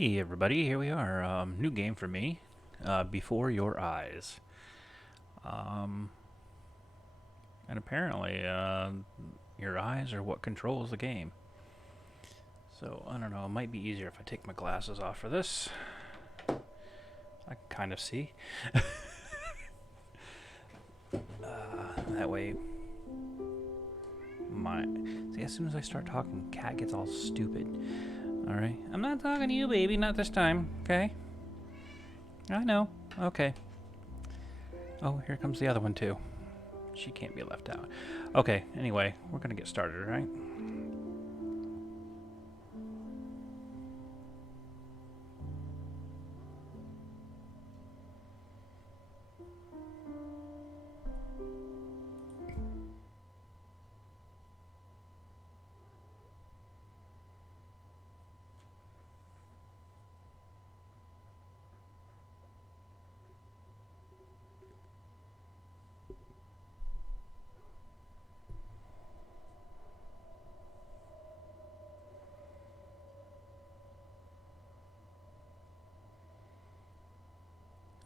Hey everybody, here we are. New game for me. Before Your Eyes. Um, and apparently, your eyes are what controls the game. So, I don't know, it might be easier if I take my glasses off for this. I can kind of see. That way, See, as soon as I start talking, Cat gets all stupid. Alright? I'm not talking to you, baby, not this time, okay? I know. Okay. Oh, here comes the other one, too. She can't be left out. Okay, anyway, we're gonna get started, right?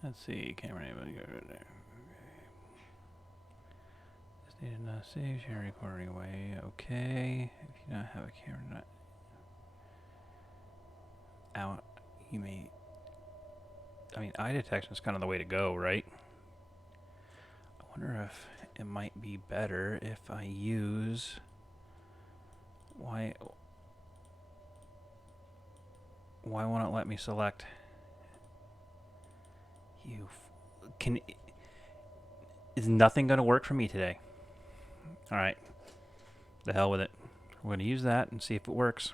Let's see, camera name. This data not saved. Share recording away. Okay. If you don't have a camera not out, you may. I mean, eye detection is kind of the way to go, right? I wonder if it might be better if I use. Why won't it let me select? Is nothing going to work for me today? All right. The hell with it. We're going to use that and see if it works.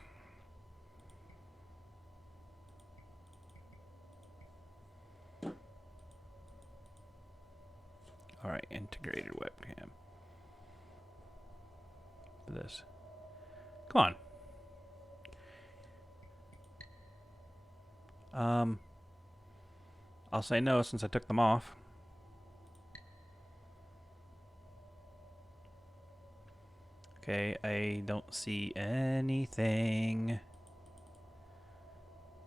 All right, integrated webcam. For this. Come on. I'll say no since I took them off. Okay, I don't see anything.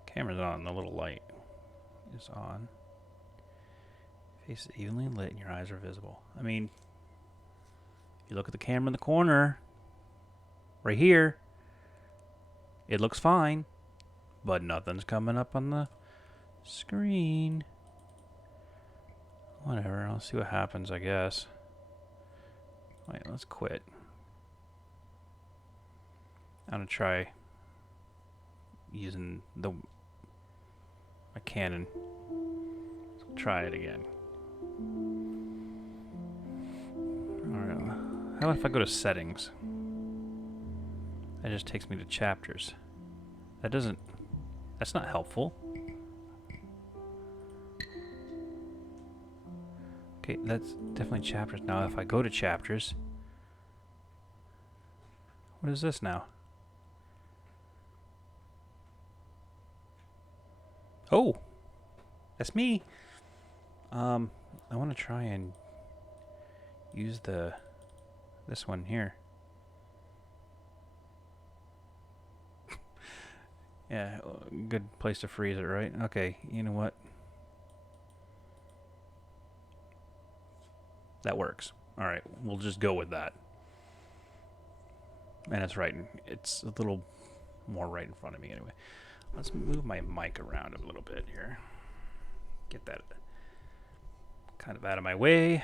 Camera's on, the little light is on. Face is evenly lit and your eyes are visible. I mean, if you look at the camera in the corner, right here, it looks fine, but nothing's coming up on the screen. Whatever, I'll see what happens, I guess. Wait, let's quit. I'm gonna try using my Canon. So try it again. Alright, how about if I go to settings? That just takes me to chapters. That's not helpful. Okay, that's definitely chapters. Now if I go to chapters, what is this now? Oh, that's me. I want to try and use this one here. Yeah, good place to freeze it, right? Okay, you know what? That works. All right, we'll just go with that. And it's a little more right in front of me anyway. Let's move my mic around a little bit here. Get that kind of out of my way.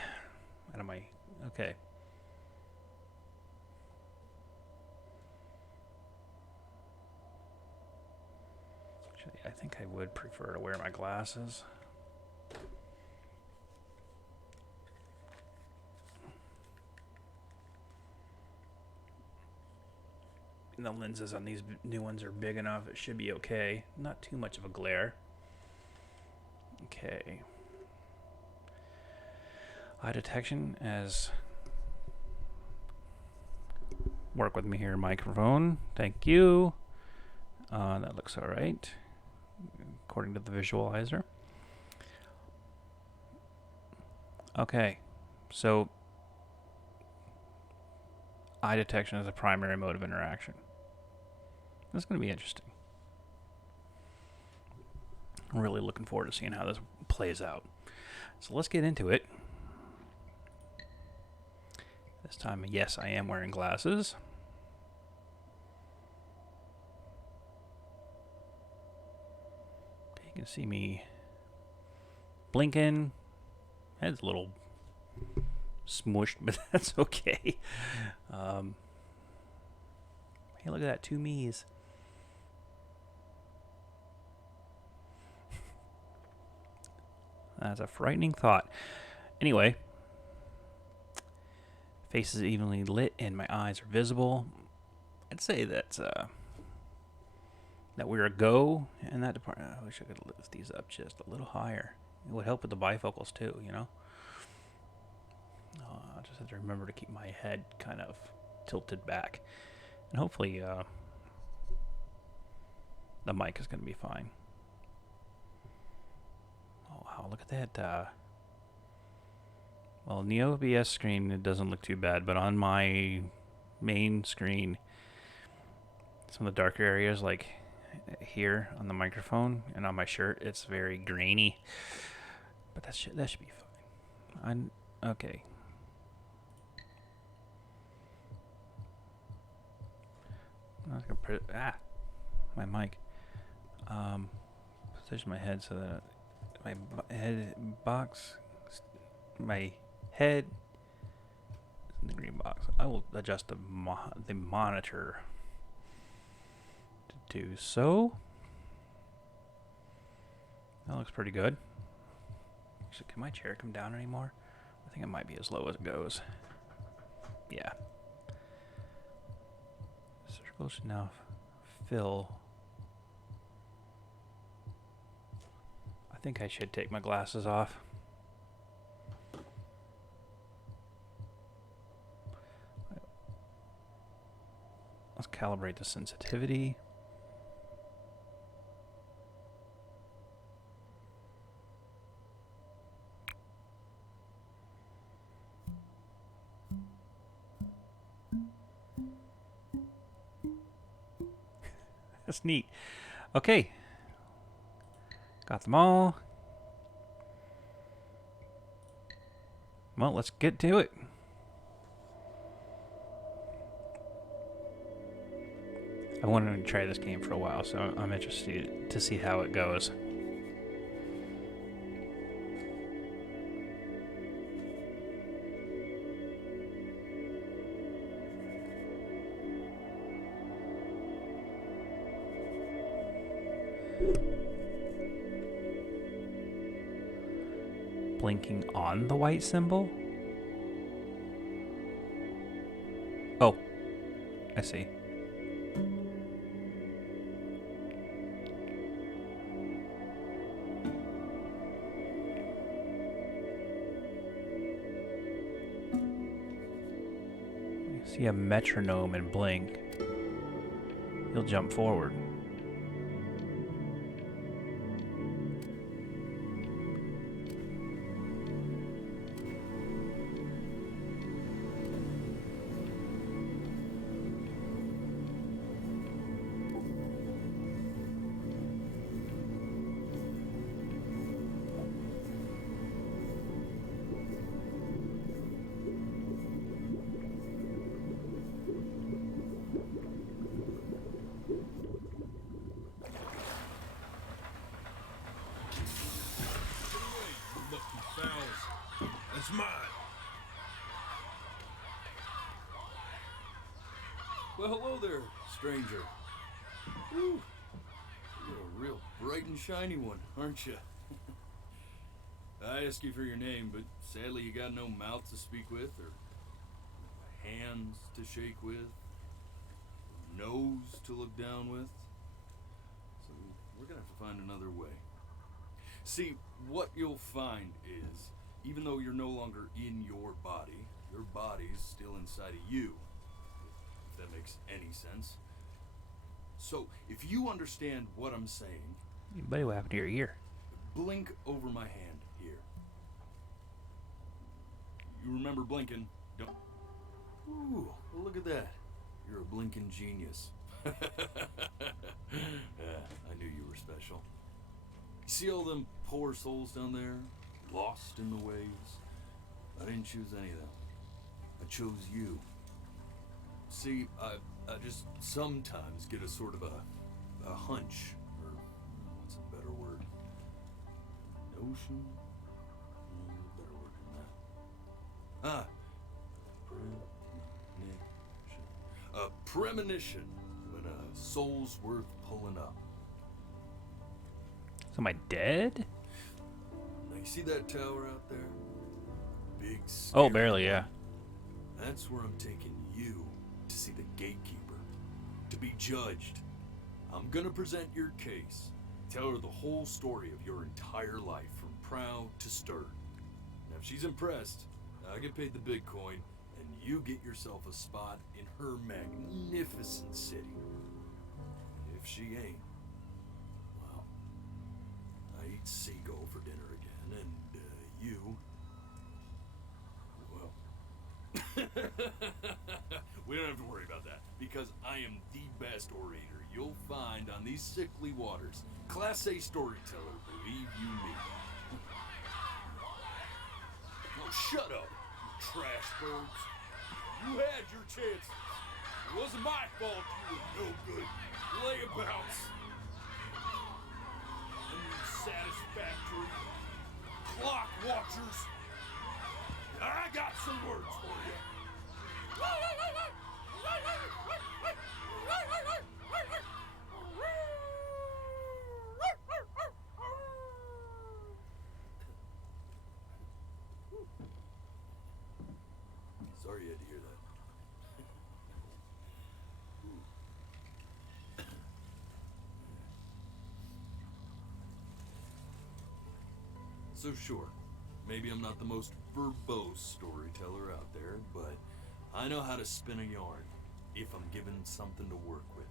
Okay. Actually, I think I would prefer to wear my glasses. And the lenses on these new ones are big enough. It should be okay. Not too much of a glare. Okay. Eye detection as work with me here, microphone. Thank you. That looks all right, according to the visualizer. Okay, so eye detection is a primary mode of interaction. That's going to be interesting. I'm really looking forward to seeing how this plays out. So let's get into it. This time, yes, I am wearing glasses. You can see me blinking. Head's a little smushed, but that's okay. Hey, look at that, 2 me's. That's a frightening thought. Anyway, face is evenly lit and my eyes are visible. I'd say that we're a go in that department. I wish I could lift these up just a little higher. It would help with the bifocals too, you know? I just have to remember to keep my head kind of tilted back. And hopefully the mic is going to be fine. Oh, wow, look at that. Well, in the OBS screen, it doesn't look too bad, but on my main screen, some of the darker areas, like here on the microphone and on my shirt, it's very grainy. But that should be fine. Okay. I'm not gonna put my mic. Position my head so that my head box, my head is in the green box. I will adjust the monitor to do so. That looks pretty good. Actually, can my chair come down anymore? I think it might be as low as it goes. Yeah. Circle should now fill. I think I should take my glasses off. Let's calibrate the sensitivity. That's neat. Okay. Got them all. Well, let's get to it. I wanted to try this game for a while, so I'm interested to see how it goes. Blinking on the white symbol? Oh, I see. You see a metronome and blink. You'll jump forward. That's mine. Well, hello there, stranger. Whew. You're a real bright and shiny one, aren't you? I asked you for your name, but sadly you got no mouth to speak with, or hands to shake with, nose to look down with. So we're gonna have to find another way. See, what you'll find is, even though you're no longer in your body's still inside of you. If that makes any sense. So, if you understand what I'm saying... Buddy, what happened to your ear? Blink over my hand here. You remember blinking, don't... Ooh, well, look at that. You're a blinking genius. I knew you were special. see all them poor souls down there, lost in the waves? I didn't choose any of them. I chose you. See, I just sometimes get a sort of a hunch, or what's a better word? Notion? Better word than that. Premonition. A premonition when a soul's worth pulling up. So am I dead? Now you see that tower out there? Big Oh, scary barely, yeah. one? That's where I'm taking you to see the gatekeeper, to be judged. I'm gonna present your case, tell her the whole story of your entire life, from proud to stern. Now if she's impressed, I get paid the Bitcoin, and you get yourself a spot in her magnificent city. And if she ain't, well, I eat seagull for dinner again, and you, well, we don't have to worry about that, because I am the best orator you'll find on these sickly waters. Class A storyteller, believe you me. Oh, shut up, you trash birds. You had your chances. It wasn't my fault you were no good layabouts. Unsatisfactory clock watchers. I got some words for you. Sorry you had to hear that. So sure, maybe I'm not the most verbose storyteller out there, but I know how to spin a yarn if I'm given something to work with.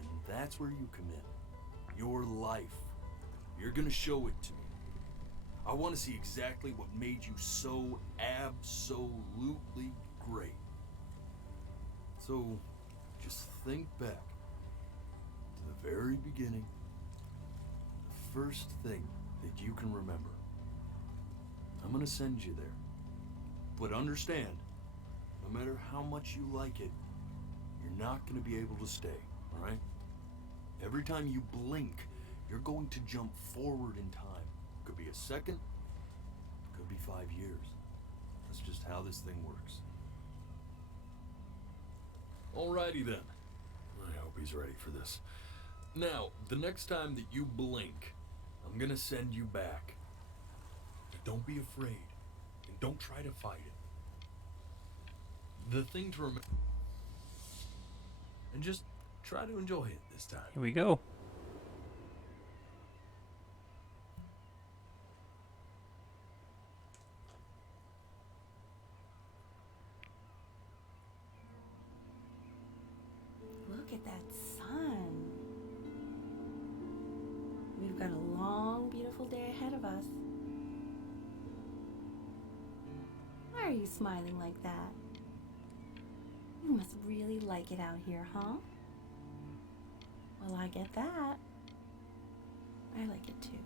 And that's where you come in. Your life. You're gonna show it to me. I want to see exactly what made you so absolutely great. So, just think back to the very beginning, the first thing that you can remember. I'm gonna send you there. But understand, no matter how much you like it, you're not gonna be able to stay, alright? Every time you blink, you're going to jump forward in time. Could be a second, could be 5 years. That's just how this thing works. Alrighty then. I hope he's ready for this. Now, the next time that you blink, I'm gonna send you back. But don't be afraid, and don't try to fight it. The thing to remember, and just try to enjoy it this time. Here we go. Look at that sun. We've got a long, beautiful day ahead of us. Why are you smiling like that? You must really like it out here, huh? Well, I get that. I like it too.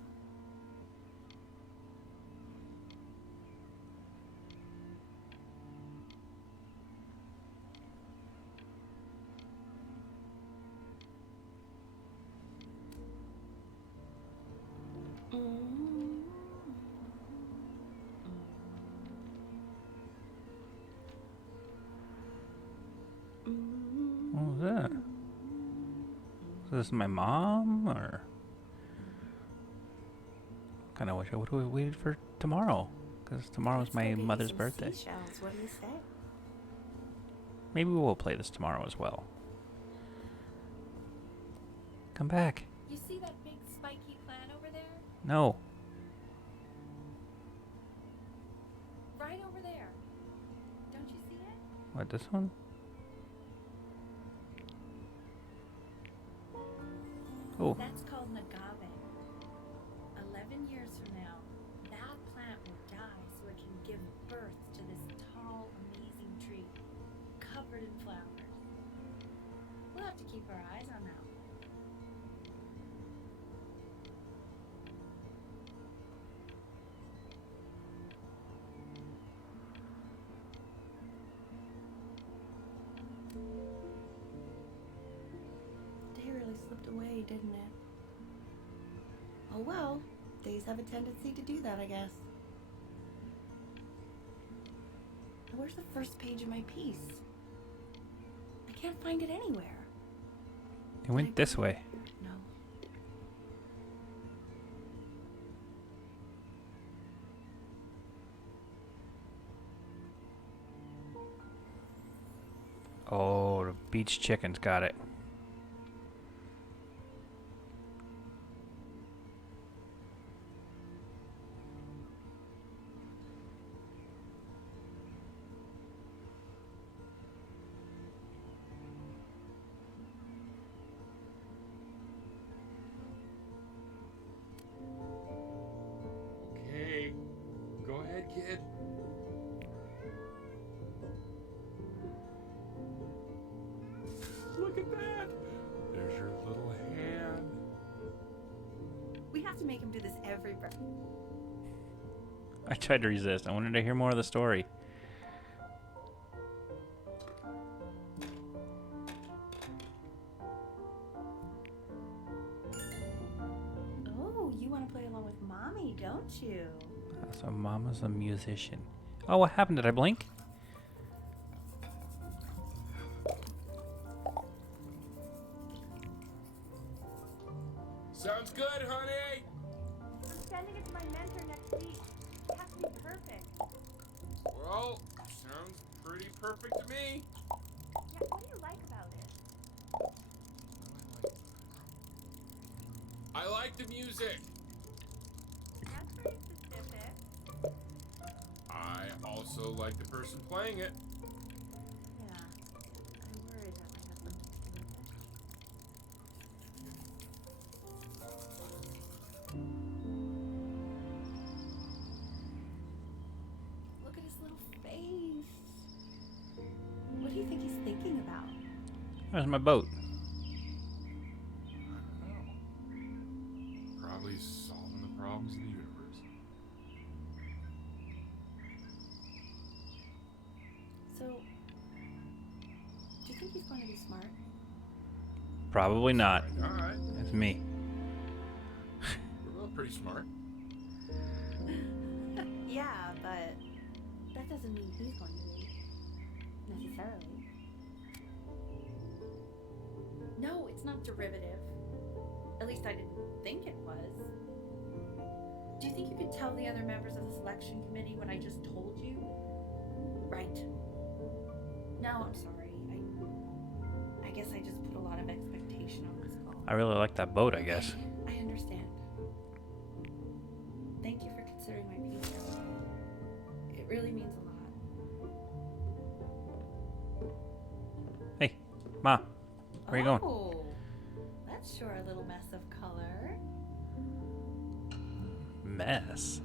What was that? Is this my mom, or? Kind of wish I would have waited for tomorrow, because tomorrow's Let's go my get you mother's some birthday. seashells. What do you say? Maybe we'll play this tomorrow as well. Come back. You see that big spiky plant over there? No. Right over there. Don't you see it? What, this one? Oh. That's called an agave. 11 years from now, that plant will die so it can give birth to this tall, amazing tree, covered in flowers. We'll have to keep our eyes on that one. didn't it? Oh well, days have a tendency to do that, I guess. Now, where's the first page of my piece? I can't find it anywhere. It went this way. No. Oh, the beach chicken's got it. Okay, go ahead, kid. Look at that. There's your little hand. We have to make him do this every breath. I tried to resist. I wanted to hear more of the story. Oh, you want to play along with Mommy, don't you? So Mama's a musician. Oh, what happened? Did I blink? Sounds good, honey. I'm sending it to my mentor next week. It has to be perfect. Well, sounds pretty perfect to me. Yeah, what do you like about it? I like the music. That's pretty specific. I also like the person playing it. Yeah. I'm worried that might have something to do with it. Look at his little face. What do you think he's thinking about? Where's my boat? I don't know. Probably solving the problems of the universe. So, do you think he's going to be smart? Probably not. All right. It's me. We're both pretty smart. Yeah, but that doesn't mean he's going to be. Necessarily. No, it's not derivative. At least I didn't think it was. Do you think you could tell the other members of the selection committee what I just told you? Right. No, I'm sorry. I guess I just put a lot of expectation on this call. I really like that boat, I guess. I understand. Thank you for considering my piece. It really means a lot. Hey, Ma, where you going? Oh, that's sure a little mess of color. Mess.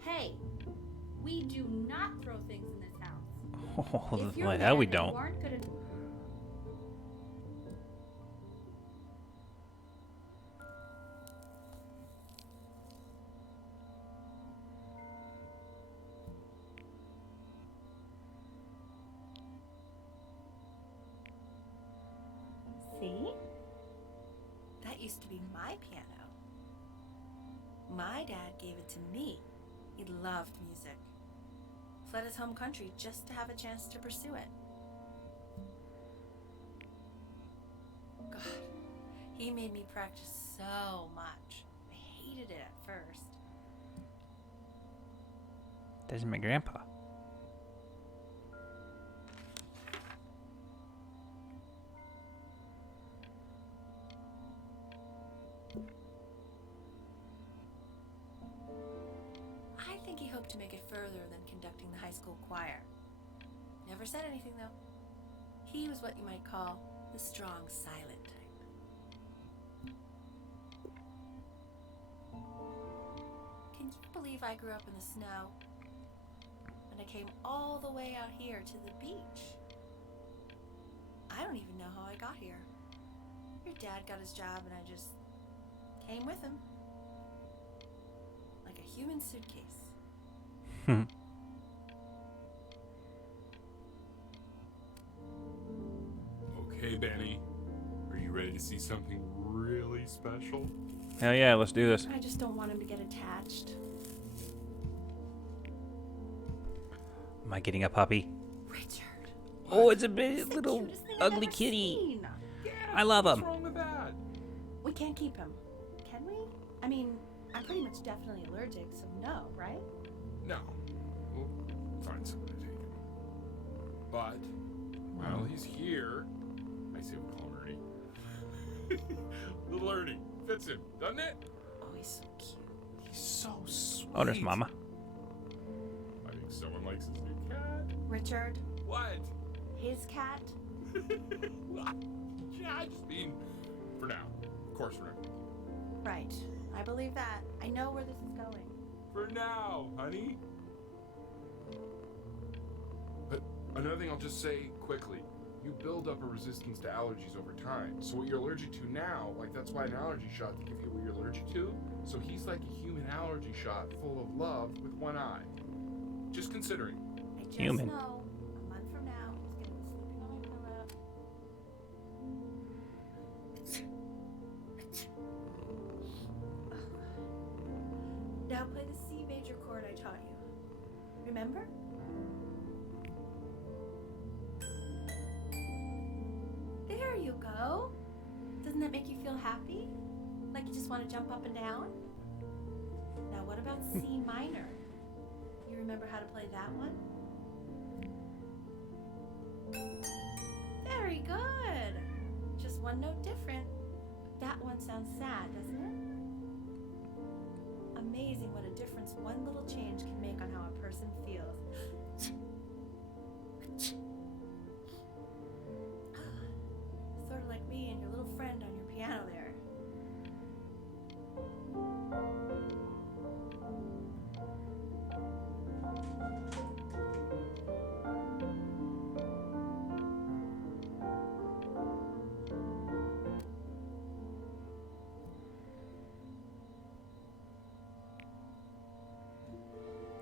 Hey, we do not throw things in this house. Oh, If you're like mad hell we that don't. You aren't good at See? That used to be my piano. My dad gave it to me. He loved music. Fled his home country just to have a chance to pursue it. God, he made me practice so much. I hated it at first. That's my grandpa. I think he hoped to make it further than conducting the high school choir. Never said anything, though. He was what you might call the strong, silent type. Can you believe I grew up in the snow? And I came all the way out here to the beach. I don't even know how I got here. Your dad got his job and I just came with him. Like a human suitcase. see something really special? Hell yeah, let's do this. I just don't want him to get attached. Am I getting a puppy? Richard. Oh, it's a It's big the little cutest thing I've ugly ever kitty. seen. I love What's him. wrong with that? We can't keep him. Can we? I mean, I'm pretty much definitely allergic, so no, right? No. We'll find someone to take him. But, while he's here, I say we call him Ernie. Little Ernie. Fits him, doesn't it? Oh, he's so cute. He's so sweet. Oh, there's Mama. I think someone likes his new cat. Richard, What? his cat. Yeah, I just mean, for now. Of course, for now. Right. I believe that. I know where this is going. For now, honey. But another thing I'll just say quickly. You build up a resistance to allergies over time. So what you're allergic to now, like that's why an allergy shot to give you what you're allergic to. So he's like a human allergy shot full of love with one eye. Just considering. I just Human. know a month from now he's gonna be sleeping on my pillow. Now play the C major chord I taught you. Remember? There you go. Doesn't that make you feel happy? Like you just want to jump up and down? Now what about C minor? You remember how to play that one? Very good. Just one note different. That one sounds sad, doesn't it? Amazing what a difference one little change can make on how a person feels. Sort of like me and your little friend on your piano there.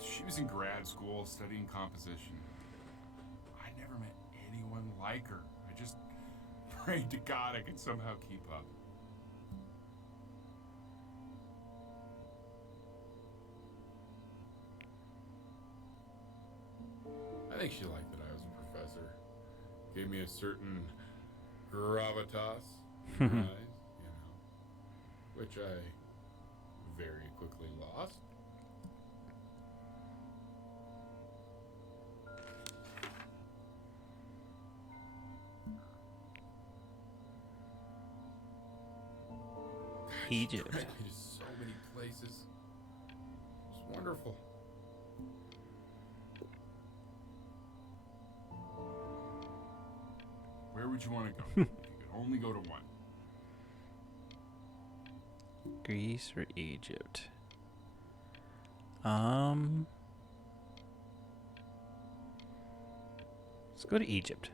She was in grad school studying composition. I never met anyone like her. I just prayed to God I could somehow keep up. I think she liked that I was a professor. Gave me a certain gravitas in her eyes, which I very quickly lost. Egypt. She took me to so many places. It was wonderful. Where would you want to go? If you could only go to one. Greece or Egypt? Let's go to Egypt.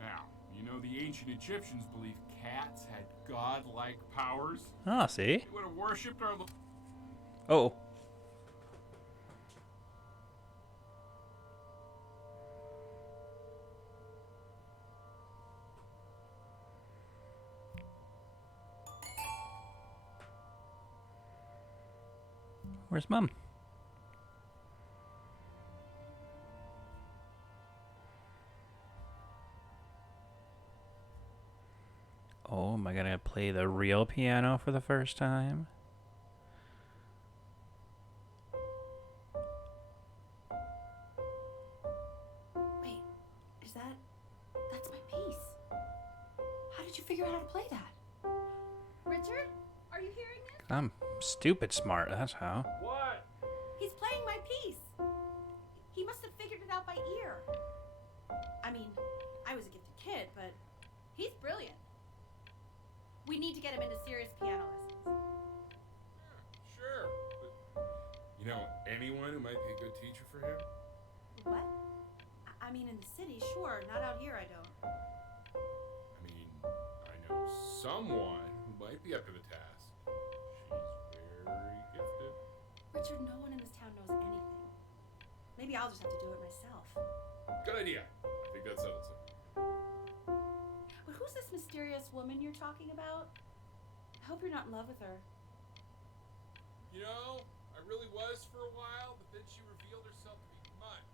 Now, you know the ancient Egyptians believed cats had godlike powers. Ah, see? They would have worshipped our... Oh. Where's Mom? Oh, am I gonna play the real piano for the first time? Wait, is that... That's my piece. How did you figure out how to play that? Richard, are you hearing this? I'm stupid smart, that's how. What? He's playing my piece. He must have figured it out by ear. I mean, I was a gifted kid, but he's brilliant. We need to get him into serious piano lessons. Sure. But, you know, anyone who might be a good teacher for him? What? I mean, in the city, sure. Not out here, I don't. I mean, I know someone who might be up to the task. She's very gifted. Richard, no one in this town knows anything. Maybe I'll just have to do it myself. Good idea. I think that settles it. Who's this mysterious woman you're talking about? I hope you're not in love with her. You know, I really was for a while, but then she revealed herself to be much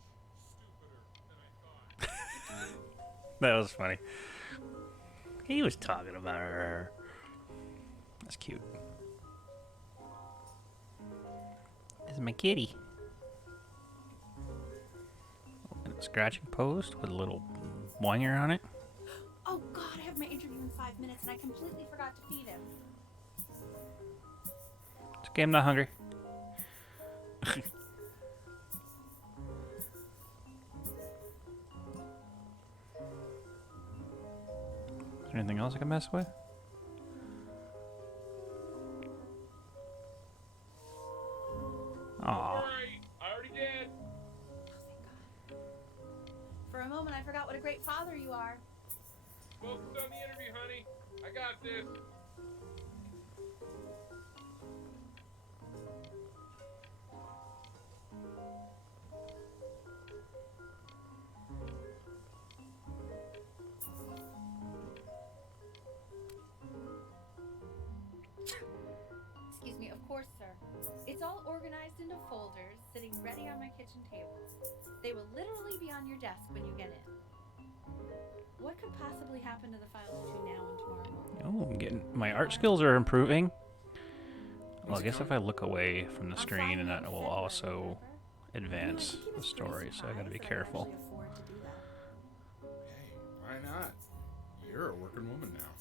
stupider than I thought. That was funny. He was talking about her. That's cute. This is my kitty. Scratching post with a little wanger on it. Oh God, I have my interview in 5 minutes and I completely forgot to feed him. It's okay, I'm not hungry. Is there anything else I can mess with? Aw. Alright, I already did. Oh, thank God. For a moment, I forgot what a great father you are. Focus on the interview, honey. I got this. Excuse me, of course, sir. It's all organized into folders, sitting ready on my kitchen table. They will literally be on your desk when you get in. What could possibly happen to the files between now and tomorrow morning? Oh, I'm getting my art skills are improving. Well, I guess if I look away from the screen, and that will also advance the story, so I gotta be careful. Hey, why not? You're a working woman now.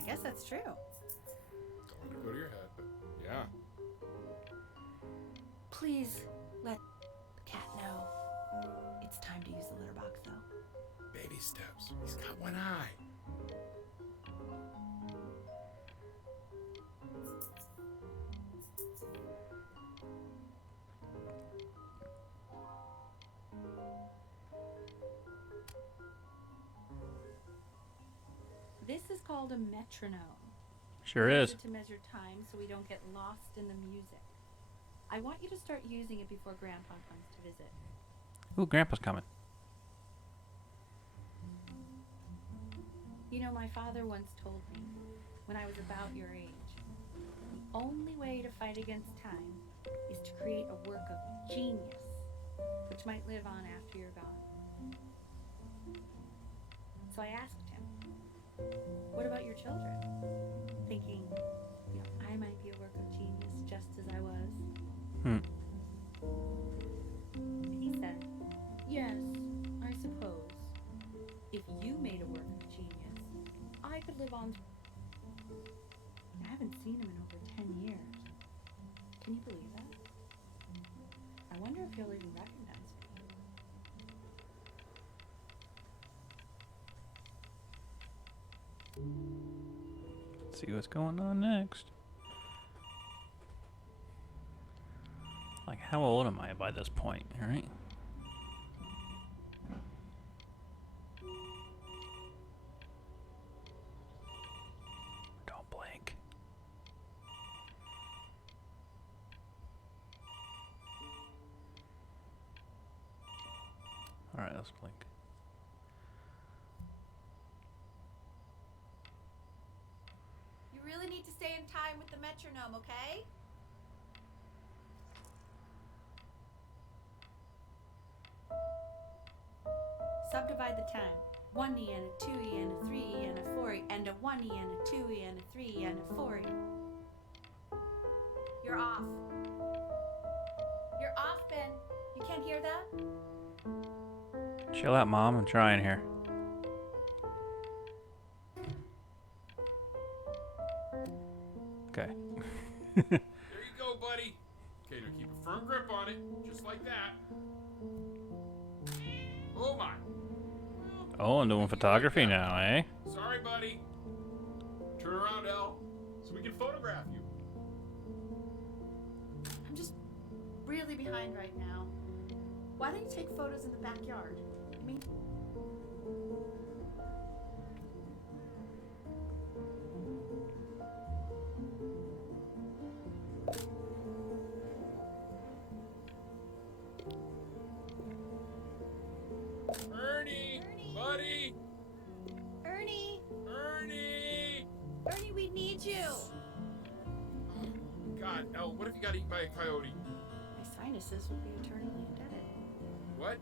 I guess that's true. Don't let it go to your head, but yeah. Please let the cat know. It's time to use the litter box, though. Baby steps. He's got one eye. This is called a metronome. Sure We is. use it to measure time so we don't get lost in the music. I want you to start using it before Grandpa comes to visit. Ooh, Grandpa's coming. You know, my father once told me, when I was about your age, the only way to fight against time is to create a work of genius, which might live on after you're gone. So I asked him, what about your children? Thinking, you know, I might be a work of genius just as I was. Hmm. And he said, yes, I suppose. If you made a work of genius, I could live on. I haven't seen him in over 10 years. Can you believe that? I wonder if he'll even recognize me. See what's going on next. Like, how old am I by this point, alright? Don't blink. Alright, let's blink. You really need to stay in time with the metronome, okay? Subdivide the time. 1E and a 2E and a 3E and a 4E and a 1E and a 2E and a 3E and a 4E. You're off. You're off, Ben. You can't hear that? Chill out, Mom. I'm trying here. Okay. There you go, buddy. Okay, now keep a firm grip on it, just like that. Oh my. Oh, I'm doing photography now, eh? Sorry, buddy. Turn around, Elle, so we can photograph you. I'm just really behind right now. Why don't you take photos in the backyard? I mean, Ernie, buddy. Ernie! you! God, no. What if you got eaten by a coyote? My sinuses will be eternally indebted. What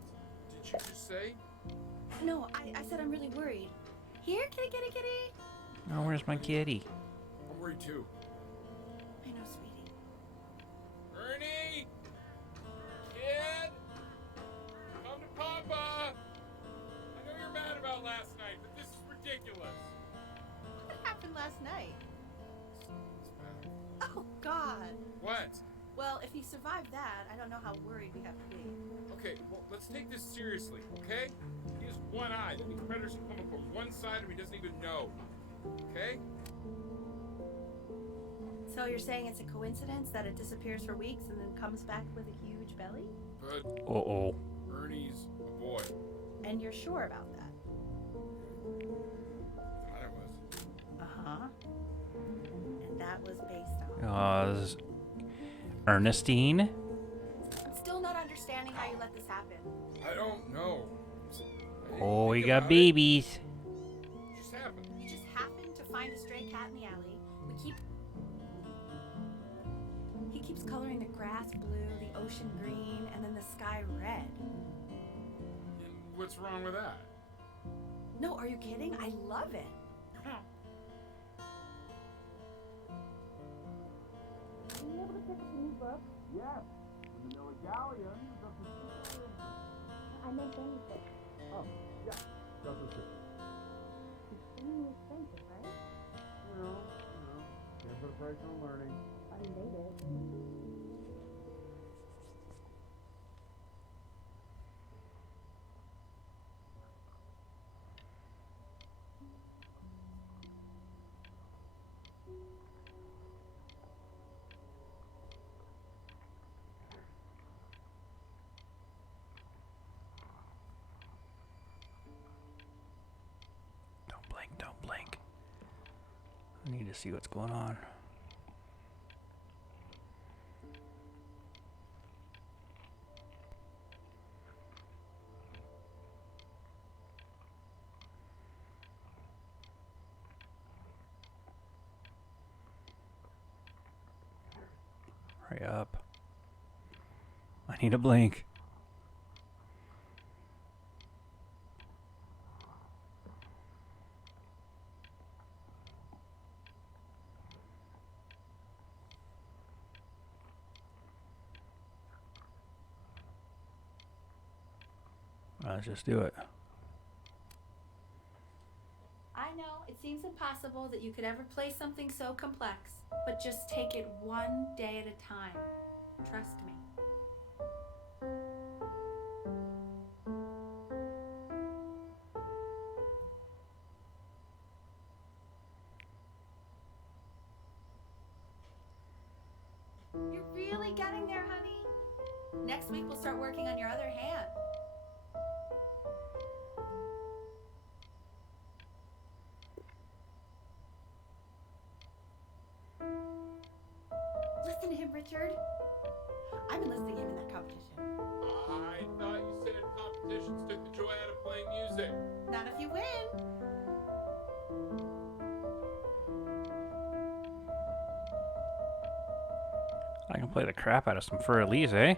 did you just say? No, I said I'm really worried. Here, kitty, kitty, kitty. Oh, where's my kitty? I'm worried too. I know, sweetie. Ernie! Kid! Come to Papa! I know you're mad about last night, but this is ridiculous. What happened last night? It's bad. Oh, God. What? Well, if he survived that, I don't know how worried we have to be. Okay, well, let's take this seriously, okay? He has one eye. That means predators can come up on one side of him he doesn't even know. Okay? So you're saying it's a coincidence that it disappears for weeks and then comes back with a huge belly? But Uh-oh. Ernie's a boy. And you're sure about that? Thought I was. Uh-huh. And that was based on... This is Ernestine? I'm still not understanding how you let this happen. I don't know. I didn't Oh, we think got about it. babies. It just happened. We just happened to find a stray cat in the alley. He keeps coloring the grass blue, the ocean green, and then the sky red. And what's wrong with that? No, are you kidding? I love it. Were you able to pick up a new book? Yes, the Manila Galleon. I meant anything. Oh, yeah, that's the truth. Extremely expensive, right? Can't put a price on learning. I mean, they did. Don't blink, don't blink. I need to see what's going on. Hurry up. I need a blink. Let's just do it. I know, it seems impossible that you could ever play something so complex, but just take it one day at a time. Trust me. You're really getting there, honey. Next week we'll start working on your other hand. Listen to him, Richard. I'm enlisting him in that competition. I thought you said competitions took the joy out of playing music. Not if you win. I can play the crap out of some Fur Elise, eh?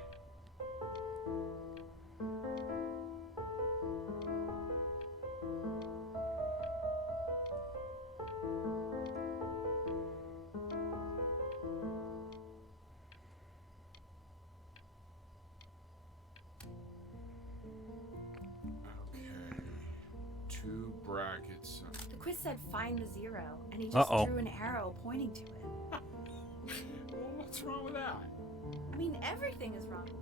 Okay. 2 brackets. The quiz said find the zero, and he just Uh-oh. drew an arrow pointing to it. Well, what's wrong with that? I mean, everything is wrong with that.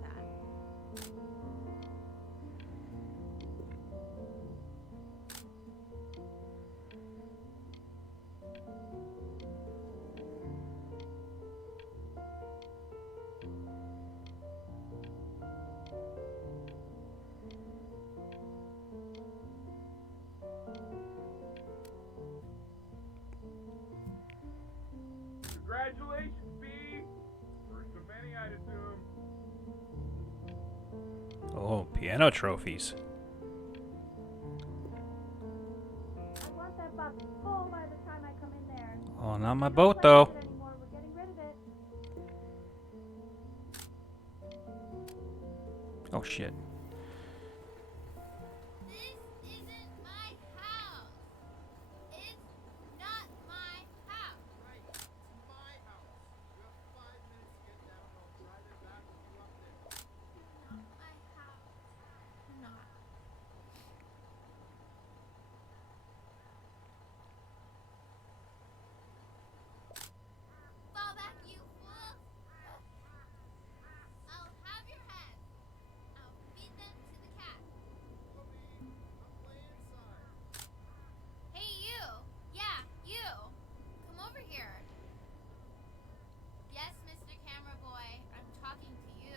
Congratulations, B! First of many, I'd assume. Oh, piano trophies. I want that box full by the time I come in there. Oh, not my boat though. Anymore. We're getting rid of it. Oh shit. This isn't my house. It's not my house. Right, it's my house. You have 5 minutes to get down, and I'll drive it back with you up there. Not my house. Not. Fall back, you fools! I'll have your heads. I'll feed them to the cat. Chloe, I'm playing inside. Hey, you! Yeah, you! Come over here. Yes, Mr. Camera Boy, I'm talking to you.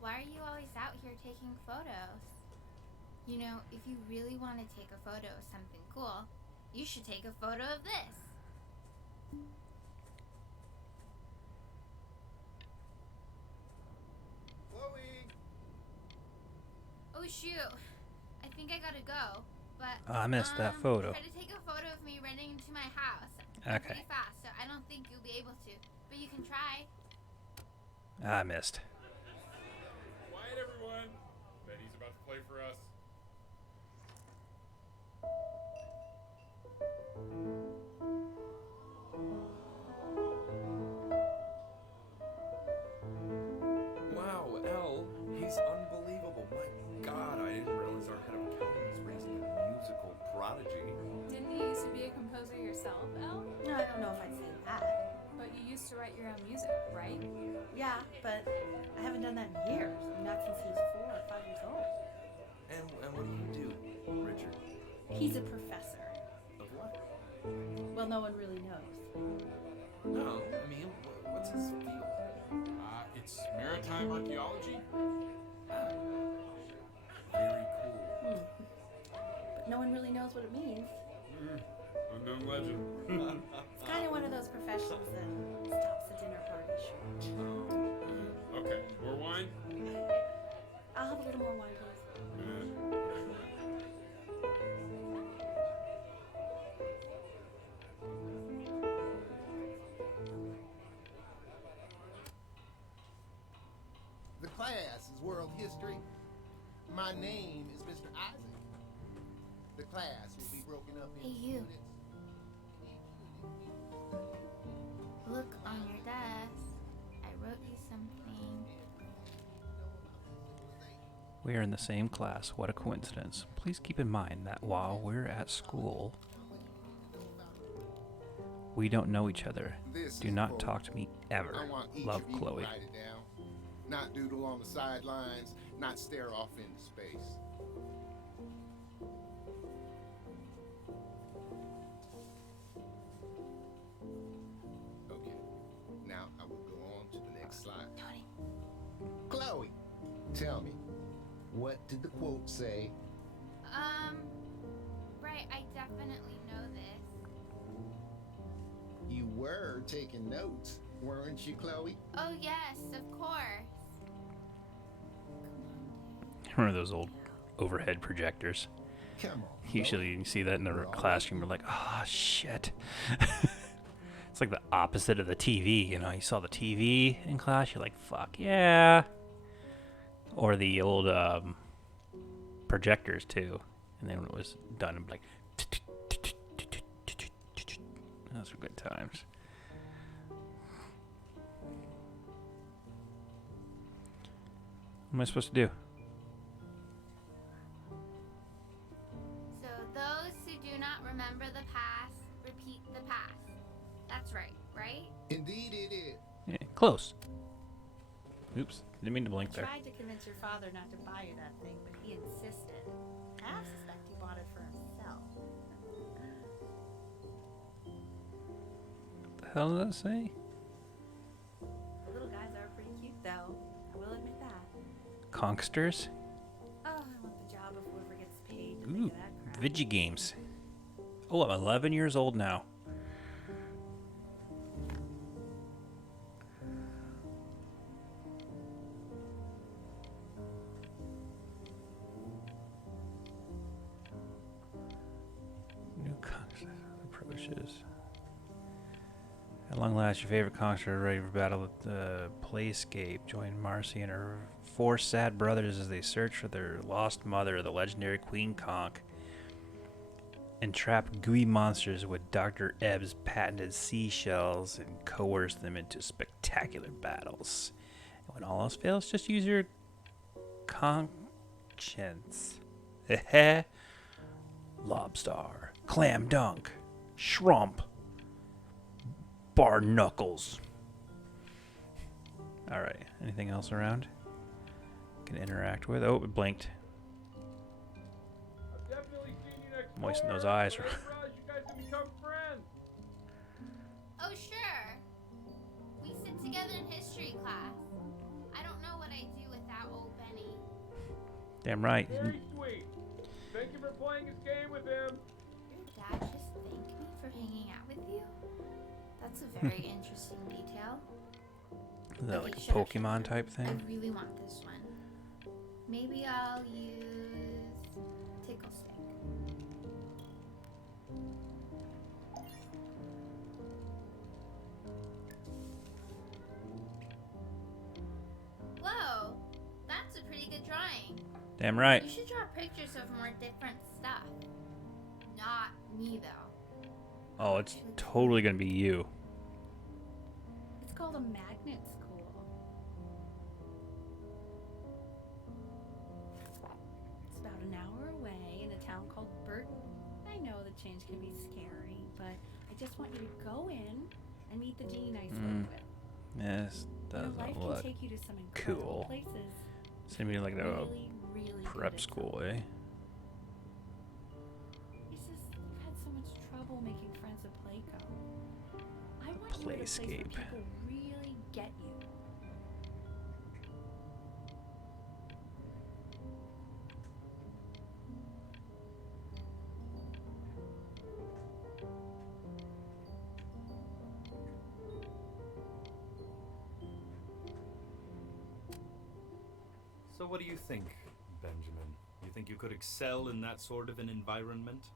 Why are you always out here taking photos? You know, if you really want to take a photo of something cool, you should take a photo of this. Chloe! Oh shoot, I think I gotta go. But I missed that photo. Try to take a photo of me running into my house. I'm Okay. pretty fast, so I don't think you'll be able to. But you can try. I missed. Quiet, everyone. Betty's about to play for us. Wow, Elle, he's unbelievable. My God, I didn't realize our head of accounting was raising a musical prodigy. Didn't you used to be a composer yourself, Elle? No, I don't know if I'd say that. But you used to write your own music, right? Yeah, but I haven't done that in years. Not since he was 4 or 5 years old. And what do you do, Richard? He's a professor. Of what? Well, no one really knows. No, I mean, what's his field? It's maritime archaeology. Very cool. But no one really knows what it means. Unknown legend. It's kind of one of those professions that stops a dinner party short. Okay, more wine? I'll have a little more wine, please. The class is world history. My name is Mr. Isaac. The class will be broken up into Hey, you. units. Look on your desk. I wrote you something. We are in the same class. What a coincidence. Please keep in mind that while we're at school, we don't know each other. This Do is not quote. talk to me ever. I want each Love, of you Chloe. to write it down. Not doodle on the sidelines, not stare off into space. Okay, now I will go on to the next slide. Tony. Chloe, tell me, what did the quote say? Right, I definitely know this. You were taking notes, weren't you, Chloe? Oh, yes, of course. One of those old overhead projectors. Come on. Usually you can see that in the classroom. You're like, oh, shit. It's like the opposite of the TV. You know, you saw the TV in class. You're like, fuck yeah. Or the old projectors, too. And then when it was done, it'd be like, those were good times. What am I supposed to do? So, those who do not remember the past, repeat the past. That's right, right? Indeed it is. Yeah, close. Oops, didn't mean to blink there. Tried to convince your father not to buy you that thing, but he insisted. I suspect he bought it for himself. What the hell did that say? The little guys are pretty cute, though. I will admit that. Conksters? Oh, I want the job of whoever gets paid to Ooh, make that crap. Vigi games. Oh, I'm 11 years old now. At long last, your favorite conqueror are ready for battle at the Playscape. Join Marcy and her 4 sad brothers as they search for their lost mother, the legendary Queen Conch, and trap gooey monsters with Dr. Ebb's patented seashells and coerce them into spectacular battles. And when all else fails, just use your conscience. Lobstar, clam dunk, shrump, bar knuckles. Alright, anything else around? Can interact with? Oh, it blinked. I've definitely seen you next Moisten door, those eyes. but I didn't realize you guys have become friends. Oh, sure. We sit together in history class. I don't know what I'd do without old Benny. Damn right. Very sweet. Thank you for playing this game with him. Your dad just thanked me for hanging out with you? That's a very interesting detail. Is that Okay, like a sure, Pokemon sure. type I thing? really want this one. Maybe I'll use Tickle Stick. Whoa, that's a pretty good drawing. Damn right. You should draw pictures of more different stuff. Not me, though. Oh, it's totally gonna be you. It's called a magnet school. It's about an hour away in a town called Burton. I know the change can be scary, but I just want you to go in and meet the dean I spoke with. This Your life doesn't can look take you to some incredible cool. places. Seems to be like a Really, really good prep at school, eh? It's just you've had so much trouble making friends with Playco. I want you at a place where Playscape. people really get you. So what do you think, Benjamin? You think you could excel in that sort of an environment?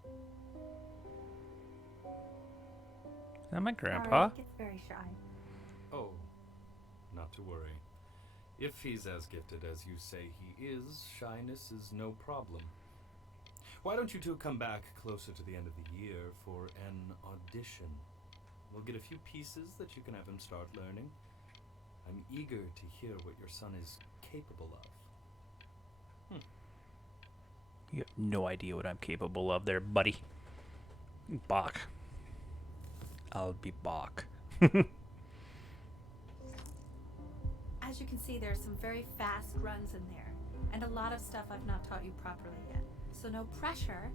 Is that my grandpa? Sorry, he gets very shy. Oh, not to worry. If he's as gifted as you say he is, shyness is no problem. Why don't you two come back closer to the end of the year for an audition? We'll get a few pieces that you can have him start learning. I'm eager to hear what your son is capable of. You have no idea what I'm capable of there, buddy. Bach. I'll be Bach. As you can see, there are some very fast runs in there, and a lot of stuff I've not taught you properly yet. So no pressure.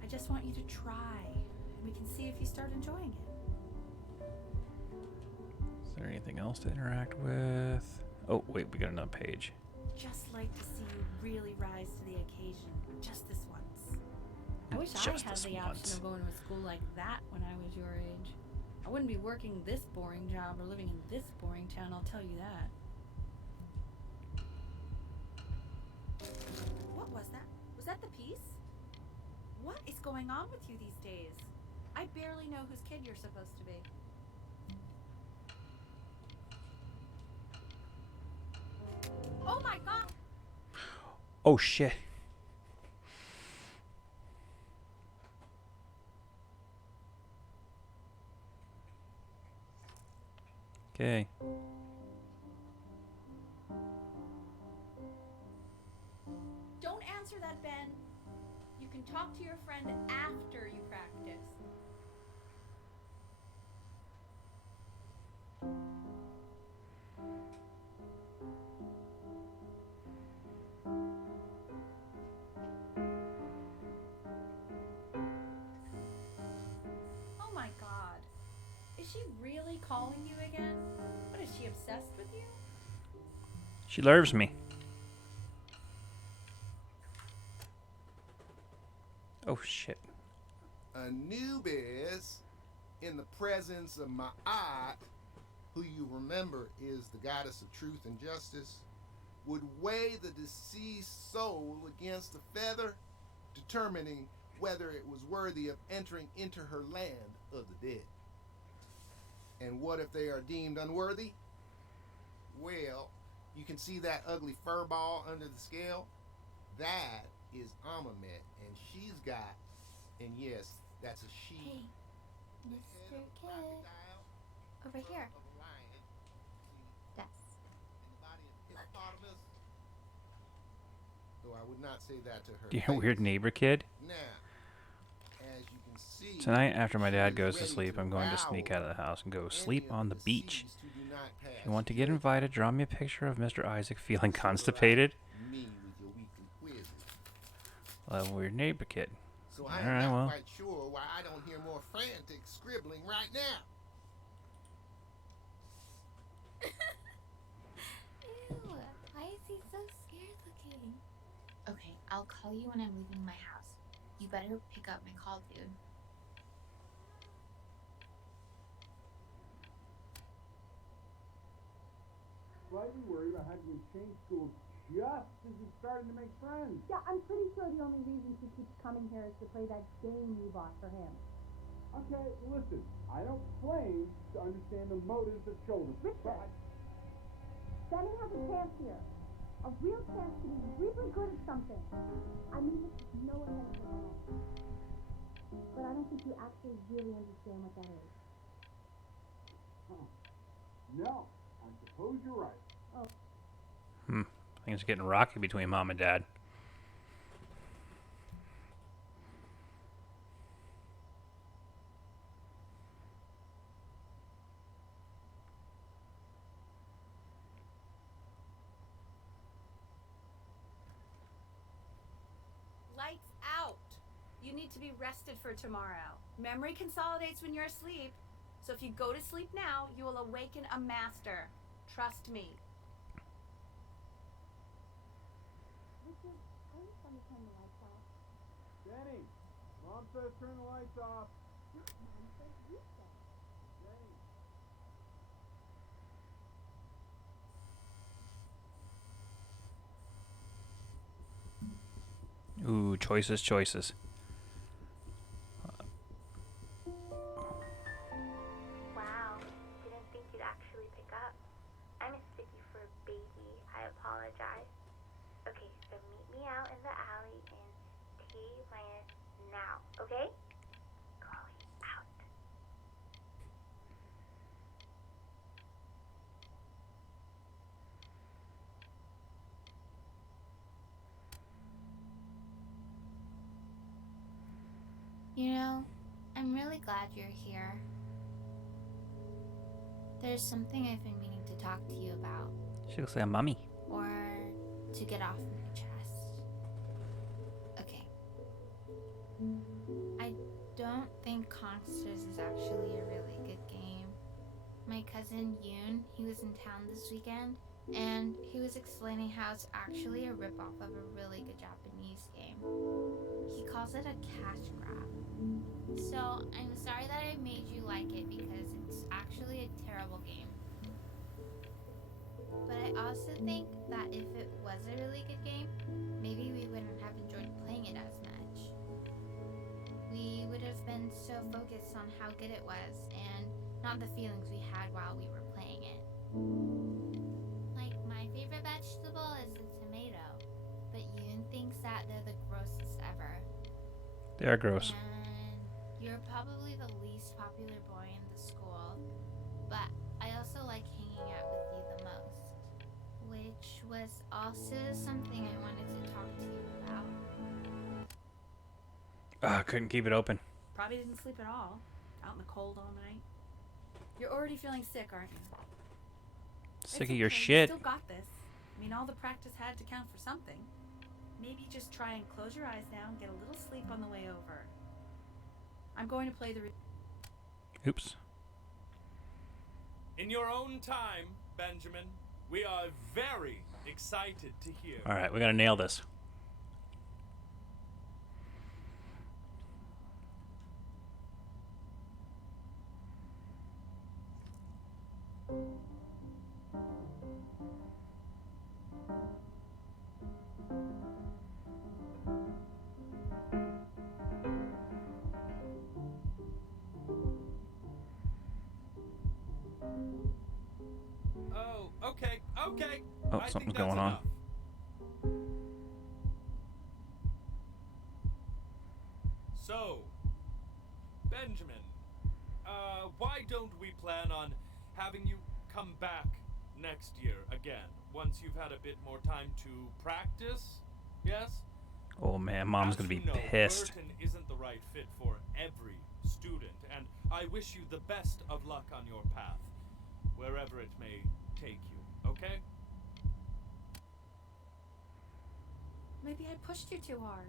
I just want you to try, and we can see if you start enjoying it. Is there anything else to interact with? Oh, wait, we got another page. Just like to see you really rise to the occasion, just this once. I wish I Just had this the once. option of going to a school like that when I was your age. I wouldn't be working this boring job or living in this boring town, I'll tell you that. What was that? Was that the piece? What is going on with you these days? I barely know whose kid you're supposed to be. Oh my god! Oh, shit. Okay. Don't answer that, Ben. You can talk to your friend after you practice. Oh my god. Is she really calling you again? What, is she obsessed with you? She loves me. Oh, shit. Anubis, in the presence of Ma'at, who you remember is the goddess of truth and justice, would weigh the deceased soul against a feather, determining whether it was worthy of entering into her land of the dead. And what if they are deemed unworthy? Well, you can see that ugly fur ball under the scale? That is Amamet, and she's got, and yes, that's a she. Hey, the Mr. head of a Kid. crocodile, Over the here. of a lion, see, Yes. and the body of a hippopotamus. Though I would not say that to her. Dear face. weird neighbor kid. Now, as you can see, Tonight, after my she dad is goes to ready sleep, I'm going to devour sneak out of the house and go any sleep of on the beach. deceased who do not pass If you want to get judgment. invited, draw me a picture of Mr. Isaac feeling Silver constipated. eye me with your weekly quizzes. Weird neighbor kid. So I All am right, not well. quite sure why I don't hear more frantic scribbling right now. Ew, why is he so scared looking? Okay, I'll call you when I'm leaving my house. You better pick up my call, dude. Slightly worried about having you change schools just as you're starting to make friends. Yeah, I'm pretty sure the only reason she keeps coming here is to play that game you bought for him. Okay, listen, I don't claim to understand the motives that children. Richard, Benny has a chance here. A real chance to be really good at something. I mean this with no offense at all. But I don't think you actually really understand what that is. No, I suppose you're right. Things are getting rocky between mom and dad. Lights out. You need to be rested for tomorrow. Memory consolidates when you're asleep. So if you go to sleep now, you will awaken a master. Trust me. Richard, I just want to turn the lights off. Jenny, Mom says turn the lights off. Mom says you said. Jenny. Ooh, choices, choices. Wow, didn't think you'd actually pick up. I mistook you for a baby. I apologize. Okay, so meet me out in the alley in T-minus now, okay? Chloe, out. You know, I'm really glad you're here. There's something I've been meaning to talk to you about, She looks like a mummy. or to get off my chest. Okay. I don't think Consters is actually a really good game. My cousin Yoon, he was in town this weekend, and he was explaining how it's actually a ripoff of a really good Japanese game. He calls it a cash grab. So I'm sorry that I made you like it because it's actually a terrible game. But I also think that if it was a really good game, maybe we wouldn't have enjoyed playing it as much. We would have been so focused on how good it was and not the feelings we had while we were playing it. Like, my favorite vegetable is the tomato, but Yoon thinks that they're the grossest ever. They are gross. And you're probably the least popular boy in the school, but I also like hanging out with you the most. Which was also something I wanted to talk to you about. Couldn't keep it open. Probably didn't sleep at all. Out in the cold all night. You're already feeling sick, aren't you? Sick It's of your okay, shit. You still got this. I mean, all the practice had to count for something. Maybe just try and close your eyes now and get a little sleep on the way over. I'm going to play the... Oops. In your own time, Benjamin, we are very excited to hear. All right, we gotta nail this. Okay. Oh, I think something's that's going on. enough. So, Benjamin, why don't we plan on having you come back next year again, once you've had a bit more time to practice? Yes? Oh man, Mom's As gonna be you know, pissed. Burton isn't the right fit for every student, and I wish you the best of luck on your path, wherever it may take you, okay? Maybe I pushed you too hard.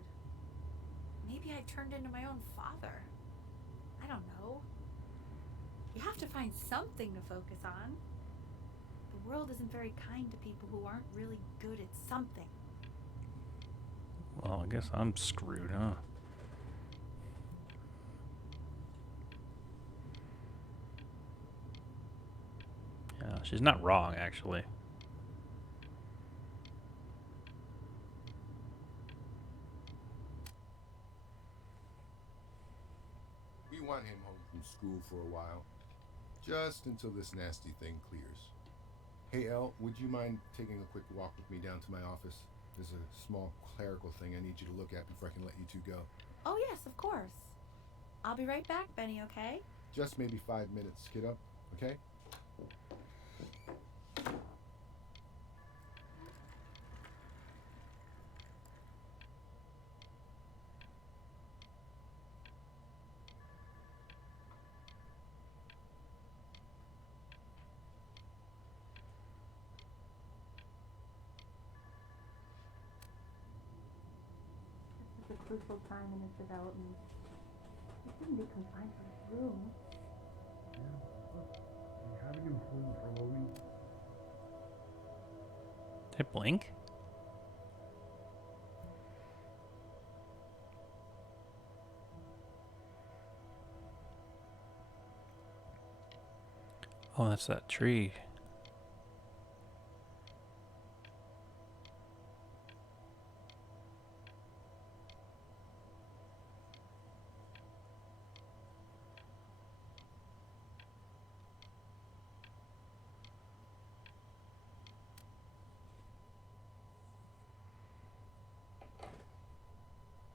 Maybe I turned into my own father. I don't know. You have to find something to focus on. The world isn't very kind to people who aren't really good at something. Well, I guess I'm screwed, huh? Yeah, she's not wrong, actually. We want him home from school for a while. Just until this nasty thing clears. Hey, Elle, would you mind taking a quick walk with me down to my office? There's a small clerical thing I need you to look at before I can let you two go. Oh, yes, of course. I'll be right back, Benny, okay? Just maybe 5 minutes, kiddo, okay? It's a crucial time in his development. He shouldn't be confined to his room. Having him home for a moment. Did it blink? Oh, that's that tree.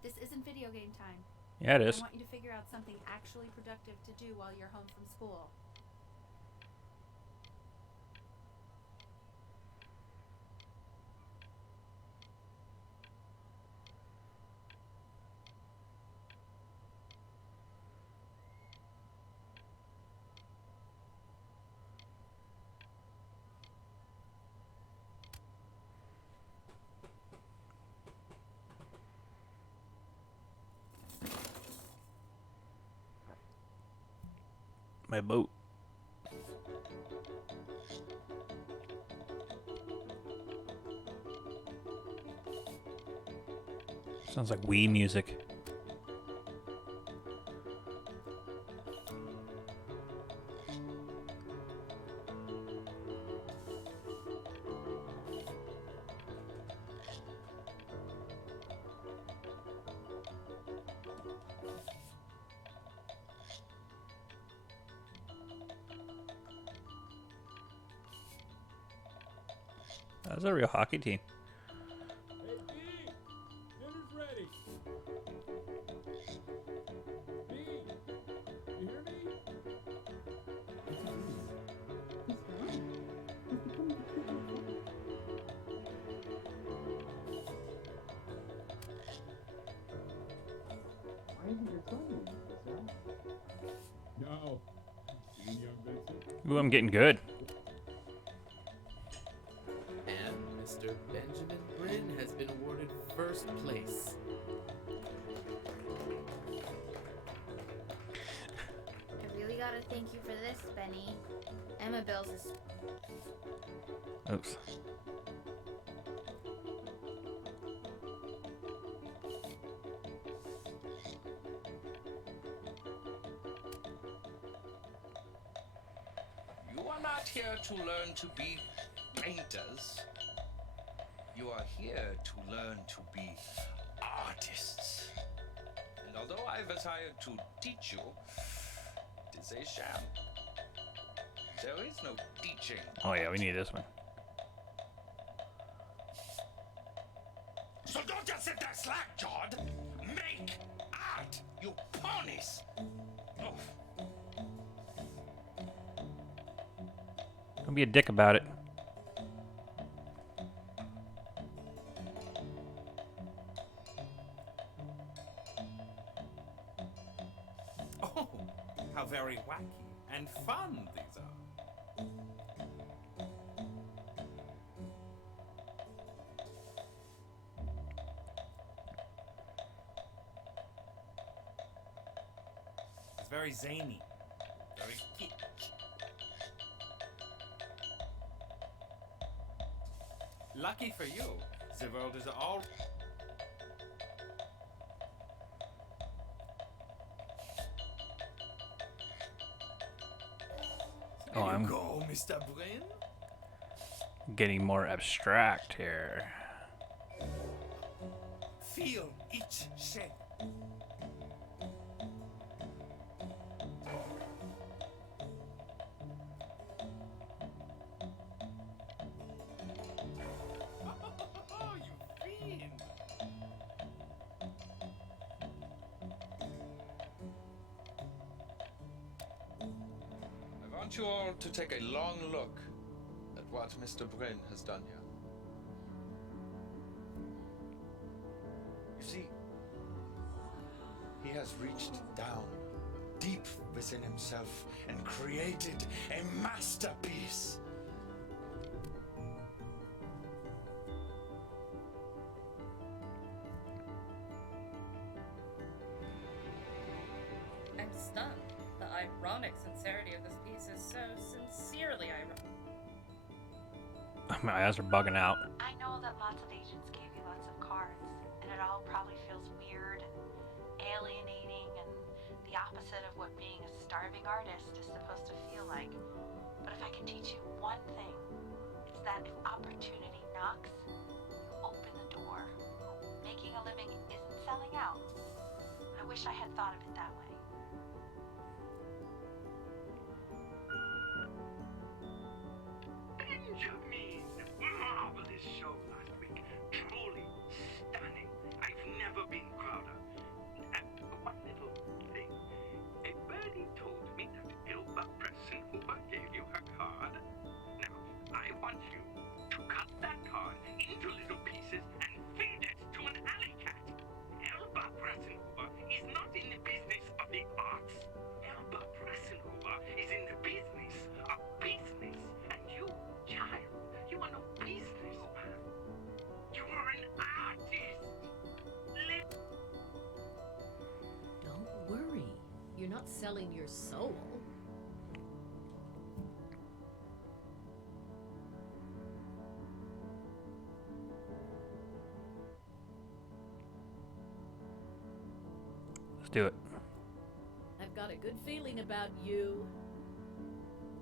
This isn't video game time. Yeah, it I is. want you to figure out something actually productive to do while you're home from school. My boat. Sounds like Wii music. That's a real hockey team. Hey, Dee! Dinner's ready! Dee! You hear me? He's gone. He's becoming completely different. Why isn't your son in this, No. See, young Vincent? Ooh, I'm getting good. And Mr. Benjamin Bryn has been awarded first place. I really gotta thank you for this, Benny. Emma Bills is Oops. You are not here to learn to be painters. You are here to learn to be artists. And although I've decided to teach you, it is a sham. There is no teaching. Oh yeah, we need this one. So don't just sit there slack-jawed. Make art, you ponies. Oh. Don't be a dick about it. Oh, how very wacky and fun these are. It's very zany, very kitsch. Lucky for you, the world is all. Oh, There I'm you go, Mr. Brin. getting more abstract here. Feel each shape. Oh, you fiend! I want you all to take a long look at what Mr. Brin has done here. You see, he has reached down deep within himself and created a masterpiece. I'm stunned. The ironic sincerity of this piece is so sincerely ironic. My eyes are bugging out. I know that lots of agents gave you lots of cards, and it all probably feels weird and alienating and the opposite of what being a starving artist is supposed to feel like. But if I can teach you one thing, it's that if opportunity knocks, you open the door. Making a living isn't selling out. I wish I had thought of it that way. Benjamin! Marvelous show last week. Truly stunning. I've never been prouder. And one little thing. A birdie told me that Ilva Pressenhuber gave you her card. Now, I want you to cut that card into little pieces and feed it to an alley cat. Ilva Pressenhuber is not in the business of the arts. Ilva Pressenhuber is in the business of business. And you, child, you are no businessman. You are an artist. Don't worry. You're not selling your soul. Let's do it. I've got a good feeling about you.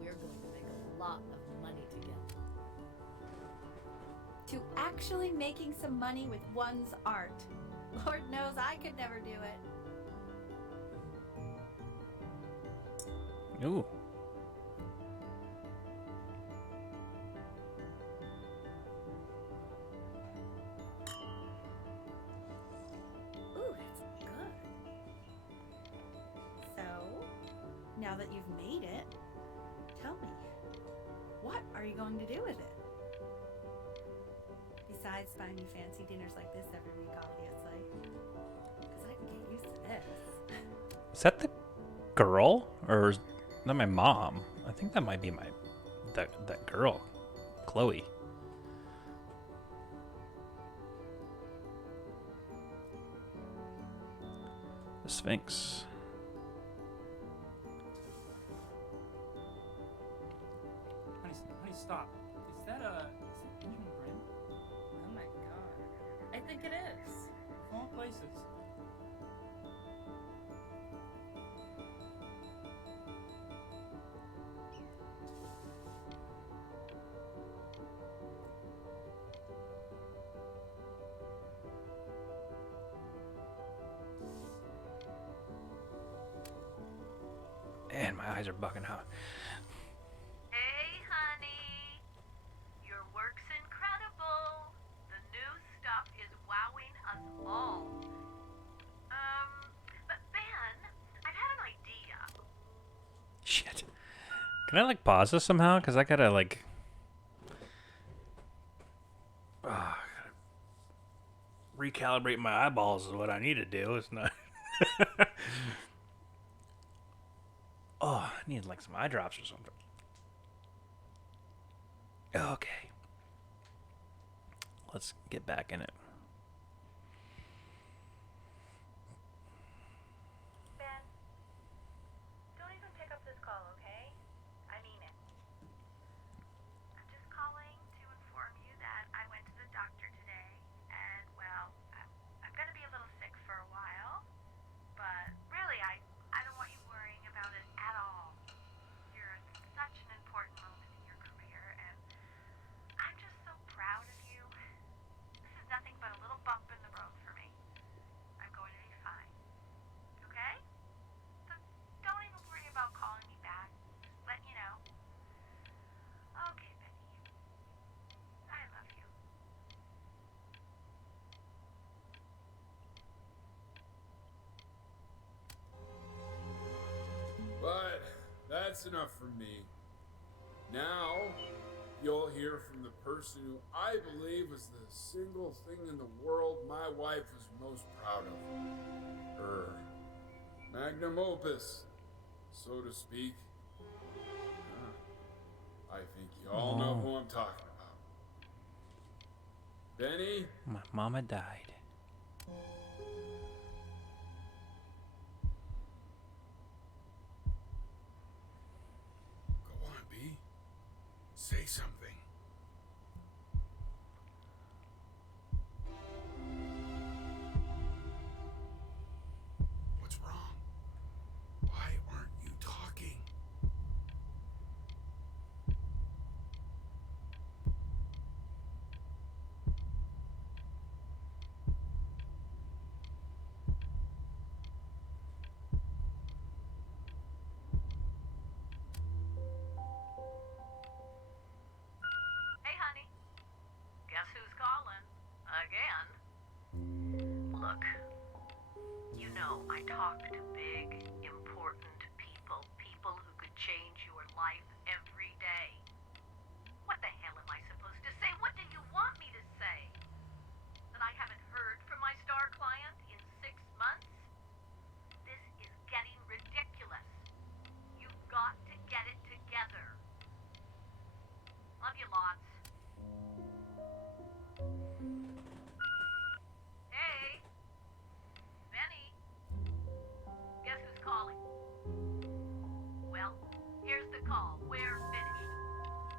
We're going to make a lot of money together. To actually making some money with one's art. Lord knows I could never do it. Ooh. Ooh, that's good. So, now that you've made it, tell me, what are you going to do with it? Besides buying me fancy dinners like this every week, obviously. Because I can get used to this. Is that the girl? Or is that my mom? I think that might be that girl. Chloe. The Sphinx. Honey, stop. Is that Benjamin Brin? Oh my god. I think it is. Of all places. Man, my eyes are bugging out. Hey, honey. Your work's incredible. The new stuff is wowing Can I like pause this somehow? Cause I gotta like. Recalibrate my eyeballs is what I need to do. It's not. Oh, I need like some eye drops or something. Okay. Let's get back in it. Ben, don't even pick up this call, okay? I mean it. I'm just calling to inform you that I went to the doctor today, and well, I'm gonna be a little sick for a while, but really, I don't want you worrying about it at all. You're at such an important moment in your career, and I'm just so proud of you. This is nothing but a little bump in the road for me. I'm going to be fine. Okay? So don't even worry about calling me back. Just letting you know. Okay, Benny. I love you. But that's enough from me. Now, you'll hear from the person who I believe was the single thing in the world my wife was most proud of. Her magnum opus, so to speak. I think you all know who I'm talking about. Benny? My mama died. Go on, B. Say something. What's wrong? Why aren't you talking? Hey, honey. Guess who's calling? Again? Look, you know I talk to big, important people. People who could change your life every day. What the hell am I supposed to say? What do you want me to say? That I haven't heard from my star client in 6 months? This is getting ridiculous. You've got to get it together. Love you lots. Hey, Benny. Guess who's calling? Well, here's the call. We're finished.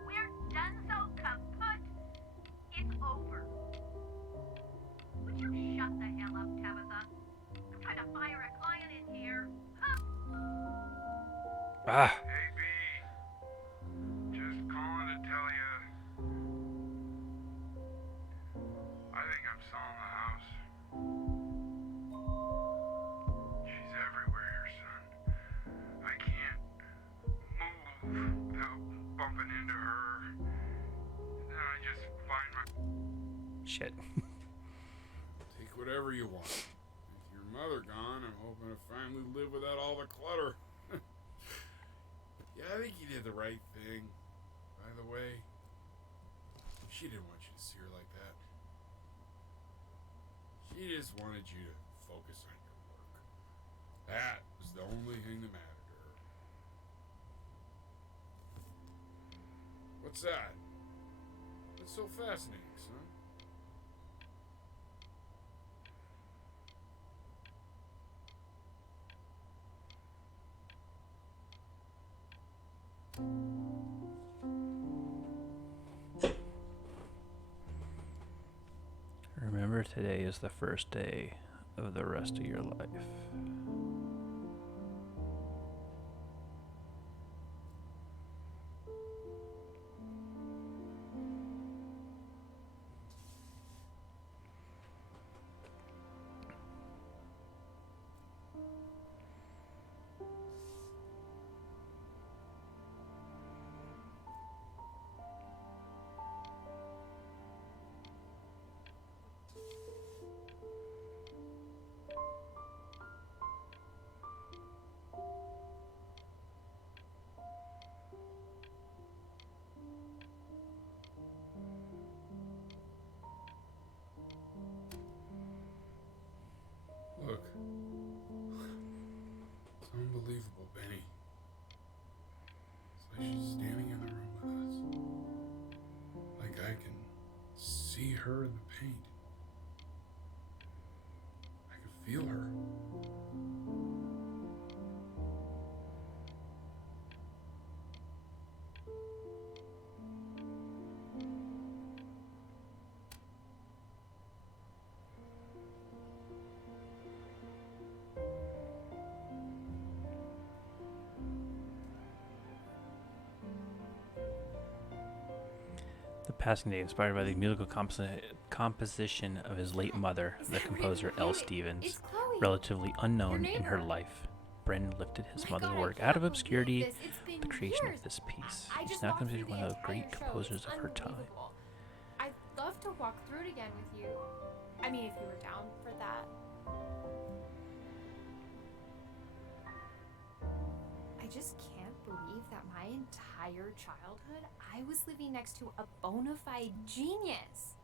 We're done so kaput. It's over. Would you shut the hell up, Tabitha? I'm trying to fire a client in here. Huh? Ah. Hey, B. Just calling to tell you. I think I'm selling the house. She's everywhere here, son. I can't move without bumping into her. Then I just find my. Shit. Take whatever you want. With your mother gone, I'm hoping to finally live without all the clutter. Yeah, I think you did the right thing. By the way, she didn't want you to see her like that. She just wanted you to focus on your work. That was the only thing that mattered to her. What's that? That's so fascinating, son. Remember, today is the first day of the rest of your life. Look. It's unbelievable, Benny. It's like she's standing in the room with us. Like I can see her in the paint. I can feel her. The passing day inspired by the musical composition of his late mother, the composer L. Stevens, relatively unknown in her life. Bren lifted his mother's work out of obscurity with the creation of this piece. She's now considered one of the great composers of her time. I'd love to walk through it again with you. I mean, if you were down for that. I just can't believe that my entire childhood I was living next to a bona fide genius.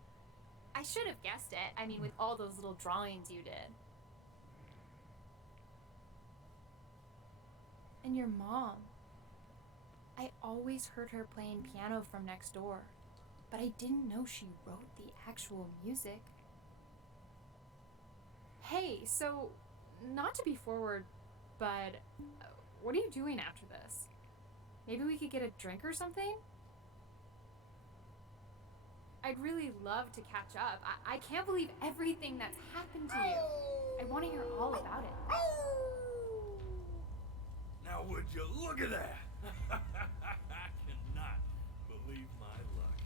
I should have guessed it. I mean, with all those little drawings you did. And your mom. I always heard her playing piano from next door, but I didn't know she wrote the actual music. Hey, so, not to be forward, but what are you doing after this? Maybe we could get a drink or something? I'd really love to catch up. I can't believe everything that's happened to you. I want to hear all about it. Now would you look at that? I cannot believe my luck.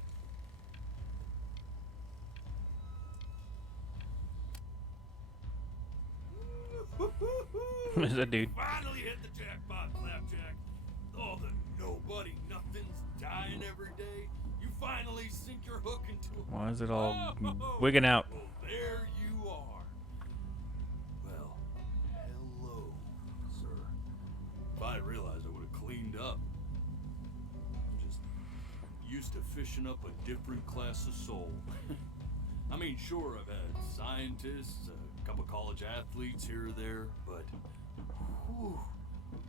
Who's that dude? Finally hit the jackpot, Flapjack. Oh, the nobody nothing's dying every day. You finally sink your hook into a... Why is it all wigging out? Well, there you are. Well, hello, sir. If I realized I would have cleaned up. I'm just used to fishing up a different class of soul. I mean, sure, I've had scientists, a couple college athletes here or there, but whew, an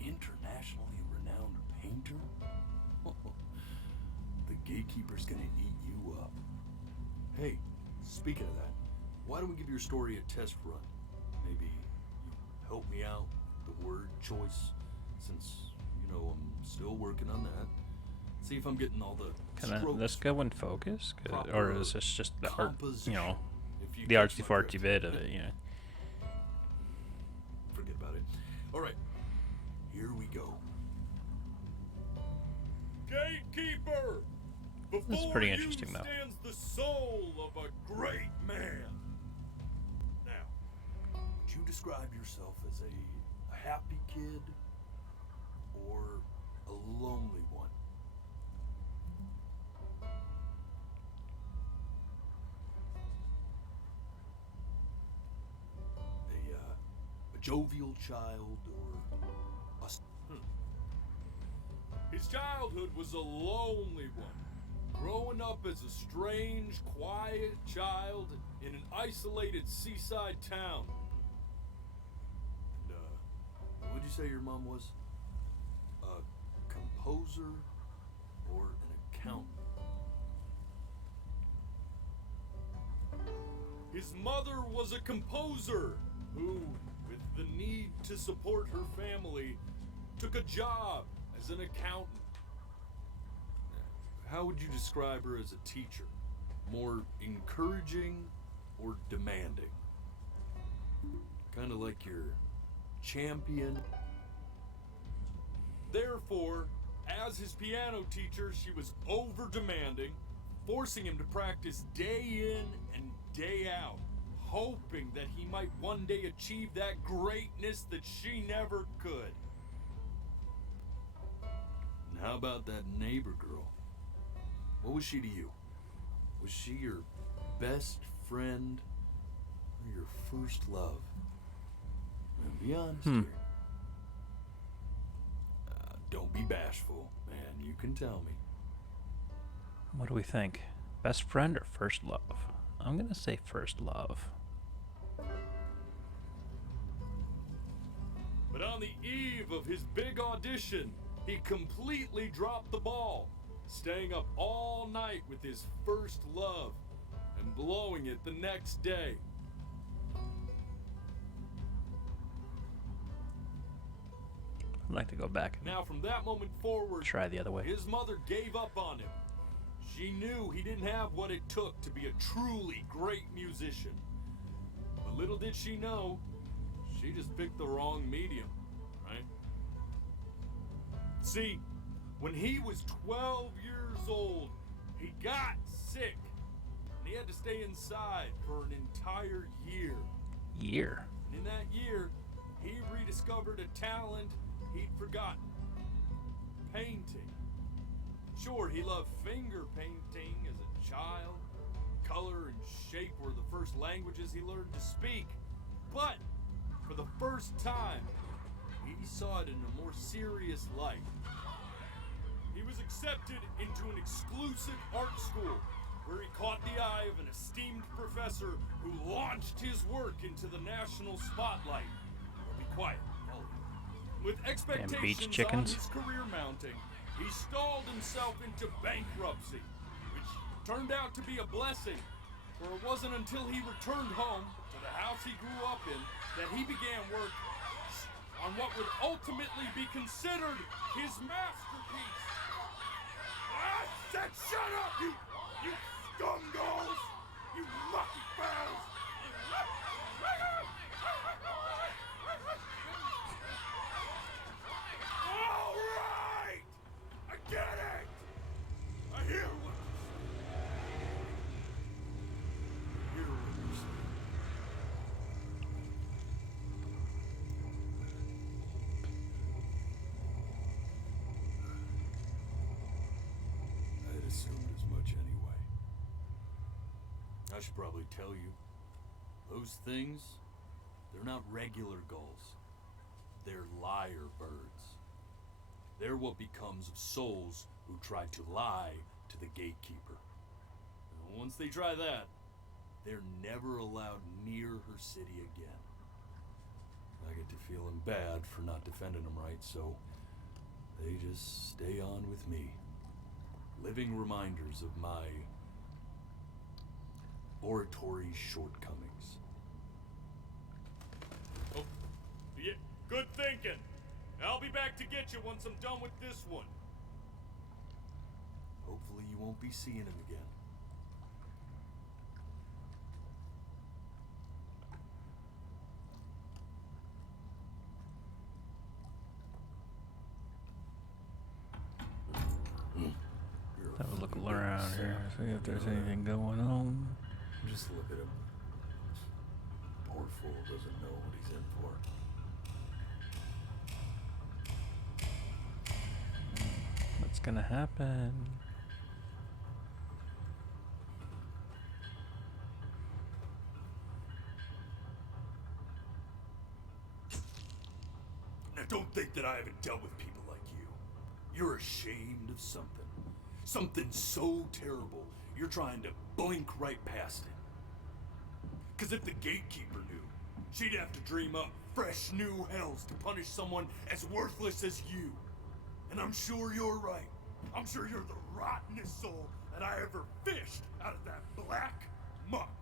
internationally renowned painter? The gatekeeper's gonna eat you up. Hey, speaking of that, why don't we give your story a test run? Maybe you help me out with the word choice, since, you know, I'm still working on that. See if I'm getting all the Can this go in focus? Or is this just the art, you know, If you the catch artsy my fartsy drift. bit of it, you know? Forget about it. All right, here we go. Gatekeeper! That's Before pretty you interesting, though. stands the soul of a great man. Now, would you describe yourself as a happy kid or a lonely one? A jovial child or a... His childhood was a lonely one, growing up as a strange, quiet child in an isolated seaside town. And, what would you say your mom was? A composer or an accountant? His mother was a composer who, with the need to support her family, took a job as an accountant. How would you describe her as a teacher? More encouraging or demanding? Kind of like your champion. Therefore, as his piano teacher, she was over demanding, forcing him to practice day in and day out, hoping that he might one day achieve that greatness that she never could. And how about that neighbor girl? What was she to you? Was she your best friend or your first love? Now, be honest here. Don't be bashful, man. You can tell me. What do we think? Best friend or first love? I'm gonna say first love. But on the eve of his big audition, he completely dropped the ball, staying up all night with his first love and blowing it the next day. I'd like to go back Now, from that moment forward, and try the other way. his mother gave up on him. She knew he didn't have what it took to be a truly great musician. But little did she know, she just picked the wrong medium, right? See, when he was 12 years old, he got sick. And he had to stay inside for an entire year. Year. And in that year, he rediscovered a talent he'd forgotten. Painting. Sure, he loved finger painting as a child. Color and shape were the first languages he learned to speak. But for the first time, he saw it in a more serious light. He was accepted into an exclusive art school where he caught the eye of an esteemed professor who launched his work into the national spotlight. Be quiet. With expectations beach chickens. on his career mounting, he stalled himself into bankruptcy, which turned out to be a blessing, for it wasn't until he returned home to the house he grew up in that he began work on what would ultimately be considered his masterpiece. I said shut up, you scumballs! You lucky fowls! All right! I get it! I hear what you're saying. I hear what you're saying. I'd assumed as much anyway. I should probably tell you, those things, they're not regular gulls. They're liar birds. They're what becomes of souls who try to lie to the gatekeeper. And once they try that, they're never allowed near her city again. I get to feeling bad for not defending them right, so they just stay on with me. Living reminders of my oratory shortcomings. Oh, yeah, good thinking. I'll be back to get you once I'm done with this one. Hopefully you won't be seeing him again. Have a look around here, see if there's anything going on. Just look at him. Poor fool doesn't know what he's in for. What's gonna happen? Now don't think that I haven't dealt with people like you. You're ashamed of something. Something so terrible, you're trying to blink right past it. Because if the gatekeeper knew, she'd have to dream up fresh new hells to punish someone as worthless as you. And I'm sure you're right. I'm sure you're the rottenest soul that I ever fished out of that black muck.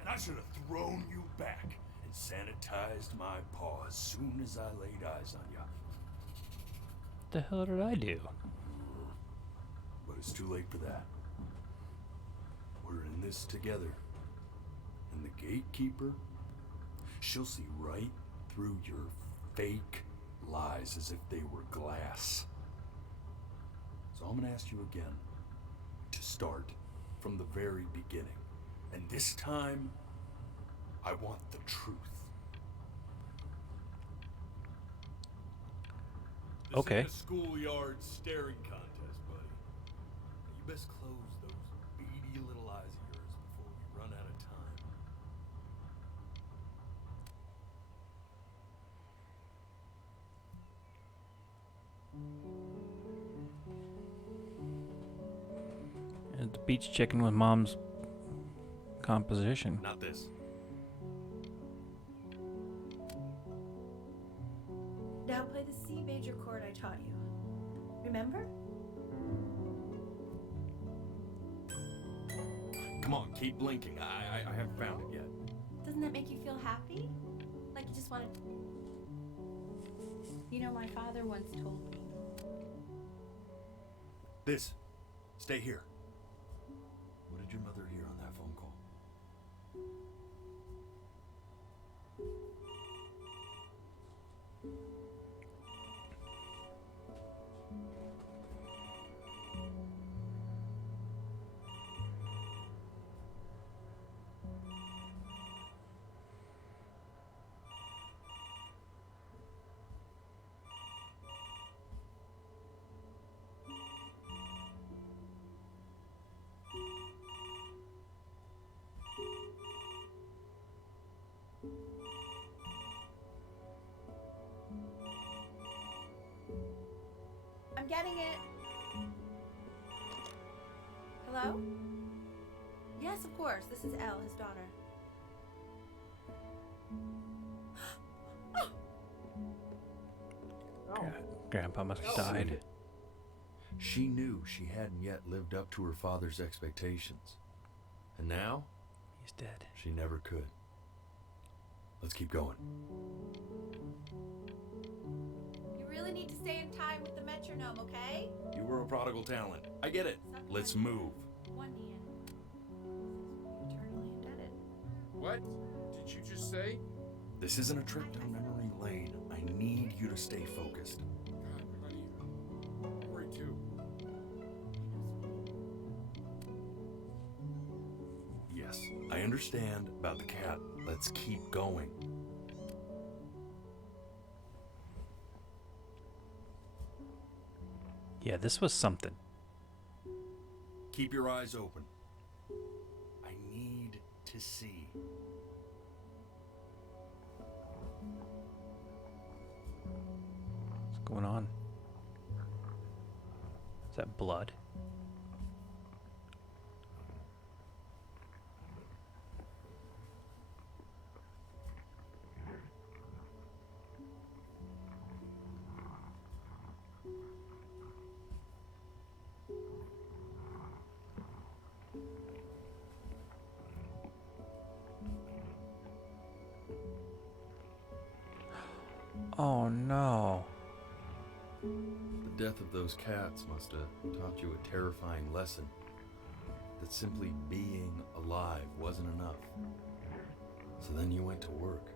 And I should have thrown you back and sanitized my paw as soon as I laid eyes on you. What the hell did I do? But it's too late for that. We're in this together. And the gatekeeper, she'll see right through your fake lies as if they were glass. So I'm gonna ask you again to start from the very beginning. And this time, I want the truth. This Okay. ain't a schoolyard staring contest, buddy. You best close those beady little eyes of yours before we run out of time. And the beach chicken with mom's composition. Not this. major chord I taught you. Remember? Come on, keep blinking. I haven't found it yet. Doesn't that make you feel happy? Like you just wanted. You know, my father once told me. This. Stay here. What did your mother hear on that phone call? I'm getting it. Hello? Yes, of course. This is Elle, his daughter. Grandpa must have died. She knew she hadn't yet lived up to her father's expectations. And now? He's dead. She never could. Let's keep going. You really need to stay in time with the metronome, okay? You were a prodigal talent. I get it. Let's move. One eternally indebted. What did you just say? This isn't a trip down memory lane. I need you to stay focused. God, honey, I'm worried too. Yes, I understand about the cat. Let's keep going. Yeah, this was something. Keep your eyes open. I need to see. What's going on? Is that blood? Oh no. The death of those cats must have taught you a terrifying lesson. That simply being alive wasn't enough. So then you went to work.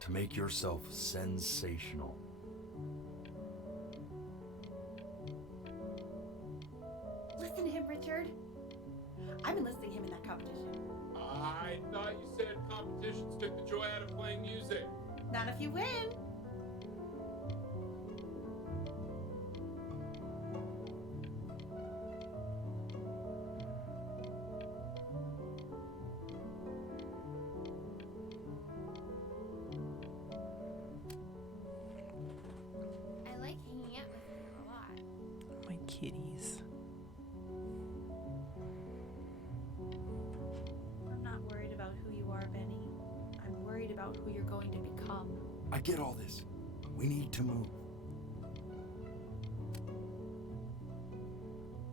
To make yourself sensational. Listen to him, Richard. I'm enlisting him in that competition. I thought you said competitions took the joy out of playing music. Not if you win. I like hanging out with you a lot. My kitties. I'm not worried about who you are, Benny. I'm worried about who you're going to become. I get all this. We need to move.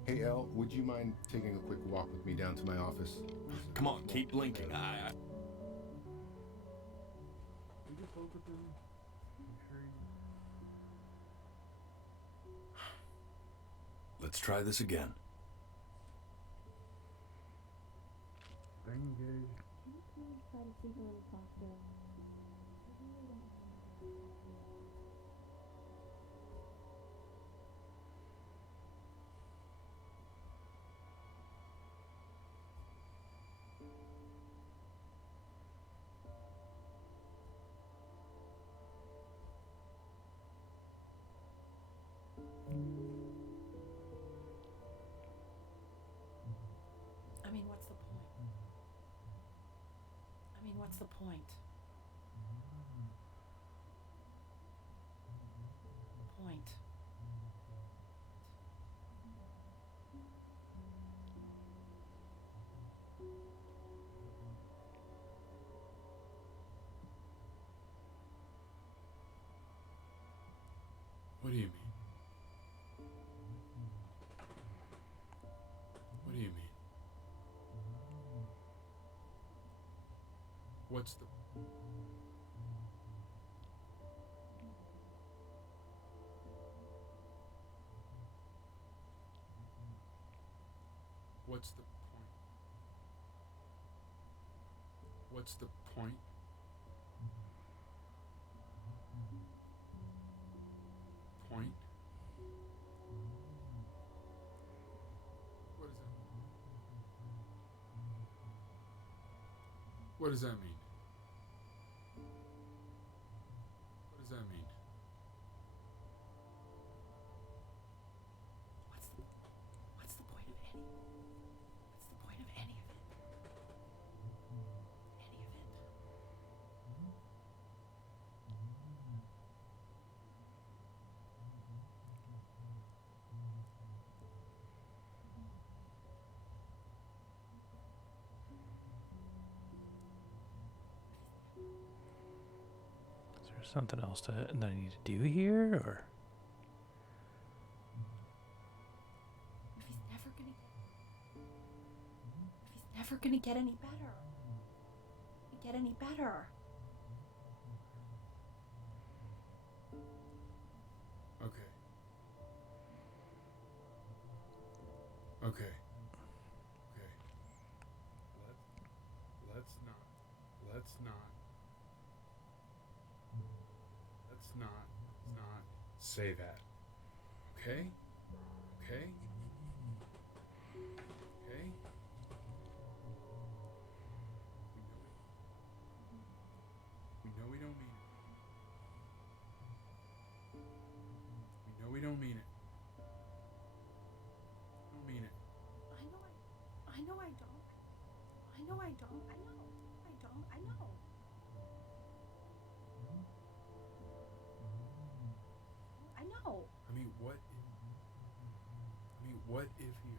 Hey, Elle, would you mind taking a quick walk with me down to my office? Come on, keep blinking. Let's try this again. Try to sleep a little softer. I mean, what's the point? I mean, what's the point? Point. What do you mean? What do you mean? What's the... What's the point? What's the point? Point? What does that mean? What does that mean? What's the point of any? What's the point of any of it? Any of it? Is there something else that I need to do here, or? If he's never gonna get any better. Get any better. Okay. Okay. Okay. Let's not say that. Okay? Okay? Okay? We know we don't mean it. We know we don't mean it. We don't mean it. I know I don't. I know I don't. I know. I don't. I know. I know. I mean, what if he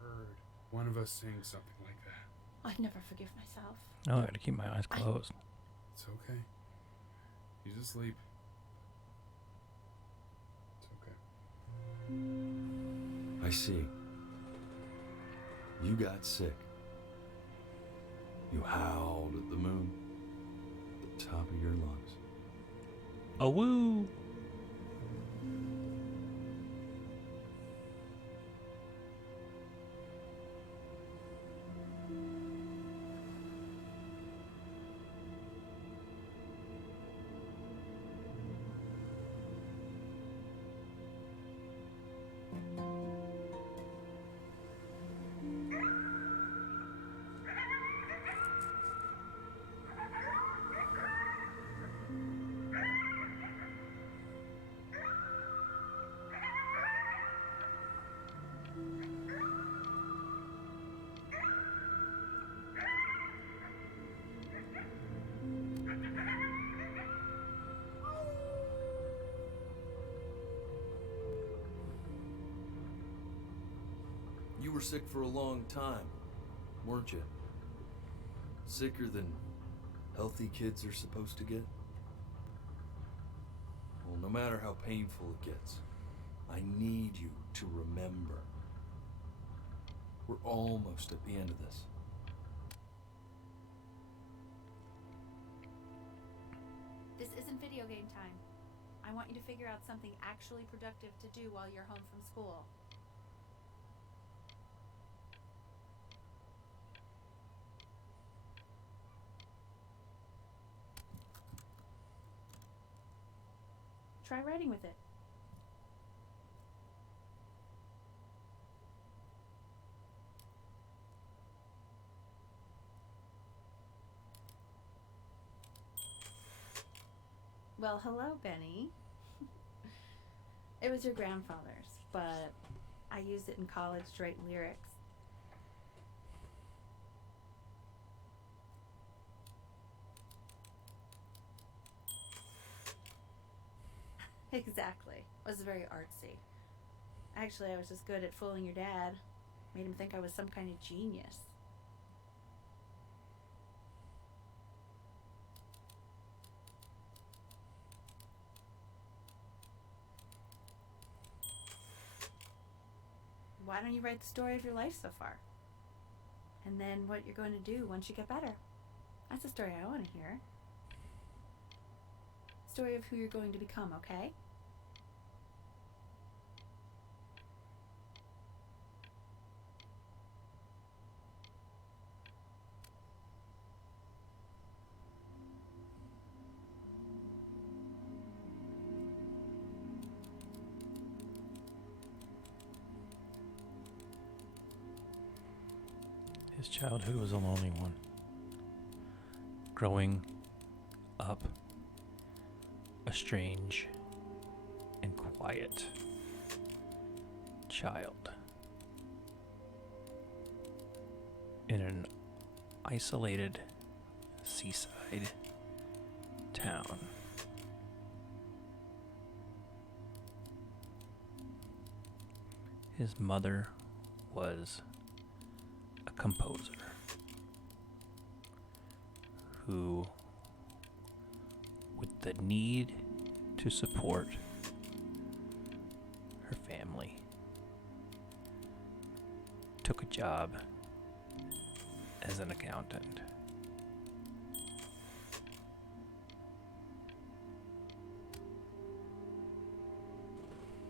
heard one of us saying something like that? I'd never forgive myself. Oh, I gotta keep my eyes closed. It's okay. He's asleep. It's okay. I see. You got sick. You howled at the moon at the top of your lungs. A woo! You were sick for a long time, weren't you? Sicker than healthy kids are supposed to get? Well, no matter how painful it gets, I need you to remember. We're almost at the end of this. This isn't video game time. I want you to figure out something actually productive to do while you're home from school. Try writing with it. Well, hello, Benny. It was your grandfather's, but I used it in college to write lyrics. Exactly. It was very artsy. Actually, I was just good at fooling your dad. Made him think I was some kind of genius. why don't you write the story of your life so far? And then what you're going to do once you get better. That's the story I want to hear. Story of who you're going to become, okay? His childhood was a lonely one. Growing up a strange and quiet child in an isolated seaside town. His mother was a composer who, with the need to support her family, took a job as an accountant.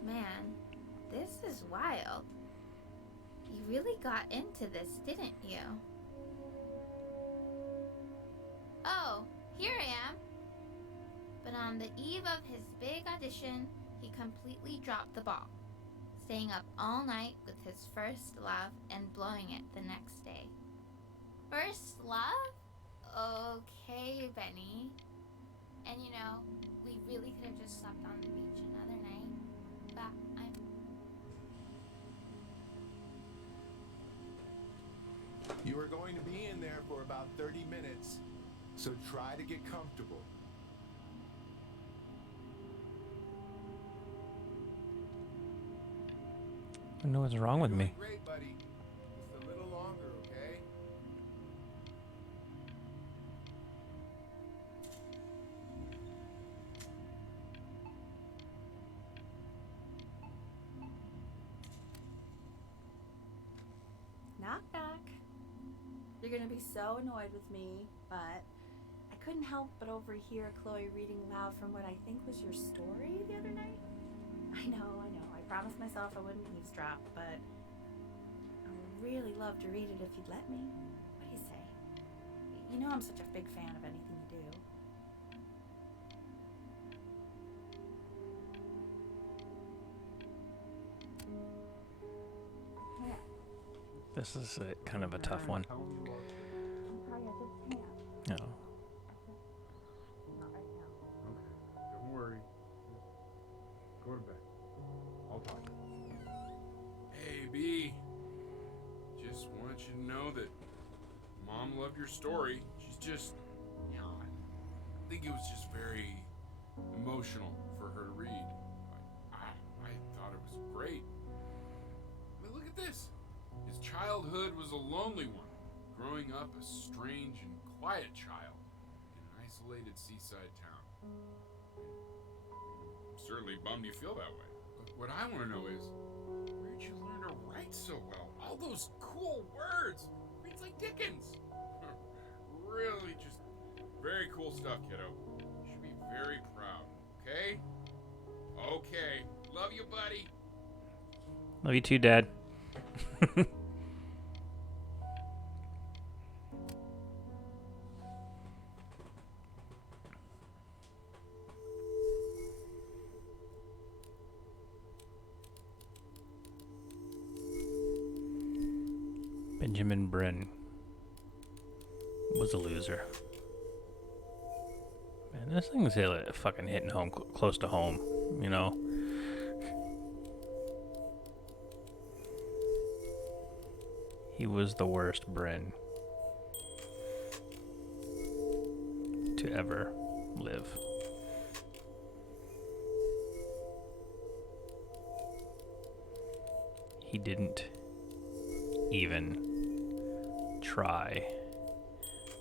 Man, this is wild. You really got into this, didn't you? Oh, here I am. But on the eve of his big audition, he completely dropped the ball, staying up all night with his first love and blowing it the next day. First love? Okay, Benny. And you know, we really could have just slept on the beach another night, but You are going to be in there for about 30 minutes, so try to get comfortable. I know what's wrong with me. Great, buddy. Just a little longer, okay? Knock, knock. You're gonna be so annoyed with me, but I couldn't help but overhear Chloe reading loud from what I think was your story the other night. I know. I promised myself I wouldn't eavesdrop, but I would really love to read it if you'd let me. What do you say? You know I'm such a big fan of anything you do. This is kind of a tough one. No. Don't worry. Go to bed. I'll talk. Hey, B. Just want you to know that Mom loved your story. She's just, you know, I think it was just very emotional for her to read. I thought it was great. I mean, look at this. His childhood was a lonely one, growing up a strange and quiet child in an isolated seaside town. I'm certainly bummed you feel that way. But what I want to know is, where'd you learn to write so well? All those cool words. Reads like Dickens. Really just very cool stuff, kiddo. You should be very proud, okay? Okay. Love you, buddy. Love you too, Dad. Benjamin Brin was a loser. Man, this thing's fucking hitting home, close to home, you know? He was the worst Brin to ever live. He didn't even try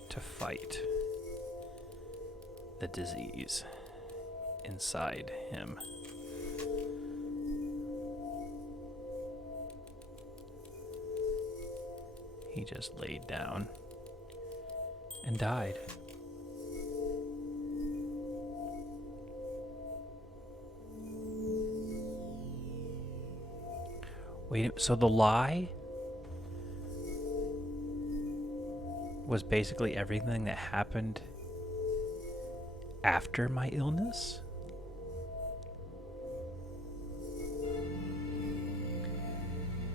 to fight the disease inside him. He just laid down and died. Wait, so the lie was basically everything that happened after my illness?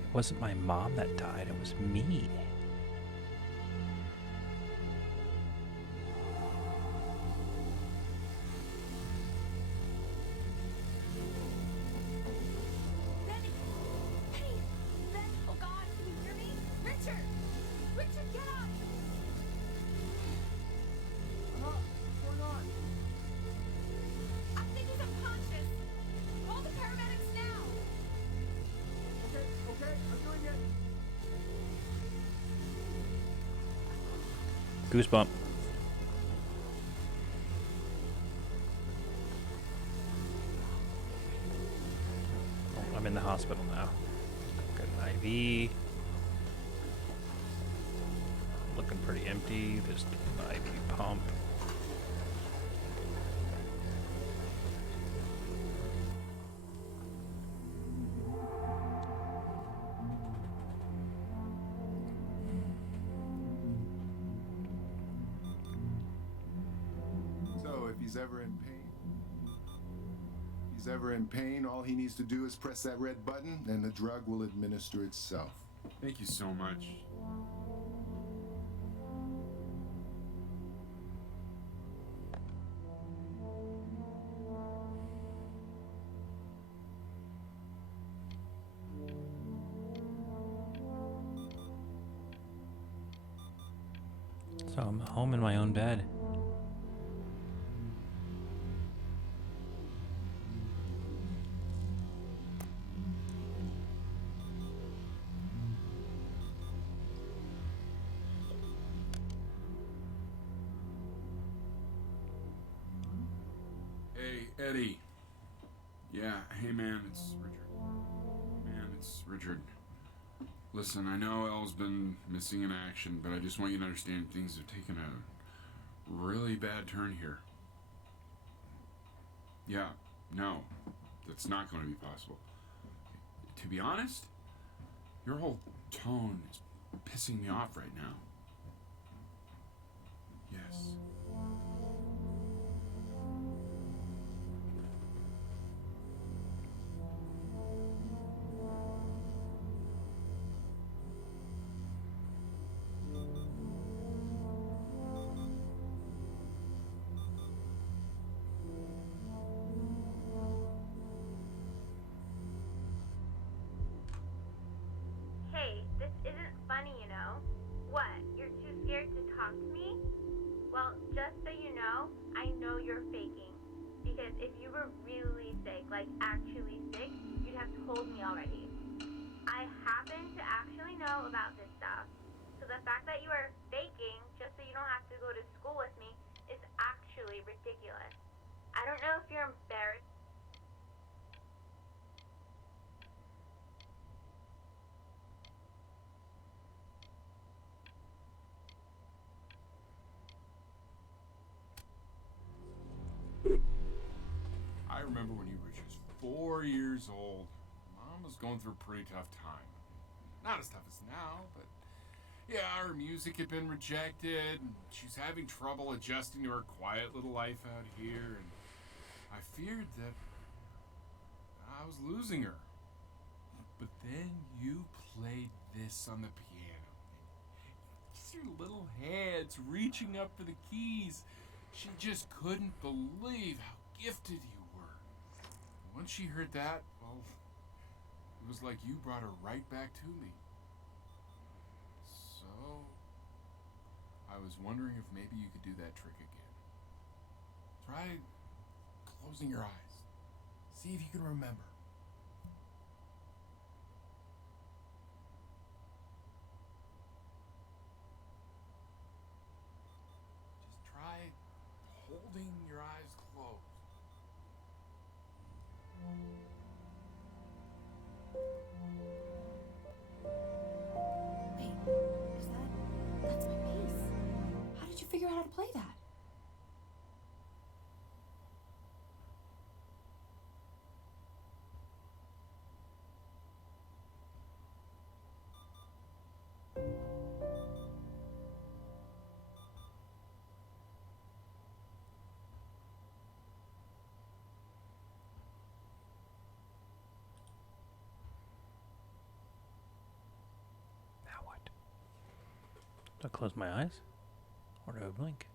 It wasn't my mom that died, it was me. Benny! Benny! Ben! Oh God, can you hear me? Richard! Richard, get up! What's going on? I think he's unconscious. Call the paramedics now. Okay, I'm doing it. Goosebump. Oh, I'm in the hospital now. Got an IV. Looking pretty empty. There's an IV pump. So, if he's ever in pain, all he needs to do is press that red button and the drug will administer itself. Thank you so much. So I'm home in my own bed. Hey, Eddie. Yeah, hey man, it's Richard. Man, it's Richard. Listen, I know Elle's been missing in action, but I just want you to understand things have taken a really bad turn here. Yeah, no, that's not going to be possible. To be honest, your whole tone is pissing me off right now. Yes. Hey, this isn't funny, you know? What? You're too scared to talk to me? Well, just so you know you're faking. Because if you were really sick, like actually sick, you'd have told me already. I happen to actually know about this stuff. So the fact that you are faking just so you don't have to go to school with me is actually ridiculous. I don't know if you're embarrassed. I remember when you were just 4 years old. Mom was going through a pretty tough time. Not as tough as now, but yeah, her music had been rejected, and she's having trouble adjusting to her quiet little life out here, and I feared that I was losing her. But then you played this on the piano. Just your little hands reaching up for the keys. She just couldn't believe how gifted you were. Once she heard that, well, it was like you brought her right back to me. So, I was wondering if maybe you could do that trick again. Try closing your eyes. See if you can remember. Just try holding your eyes closed. Wait, is that figure out how to play that. Now what? Do I close my eyes? Or do I blink?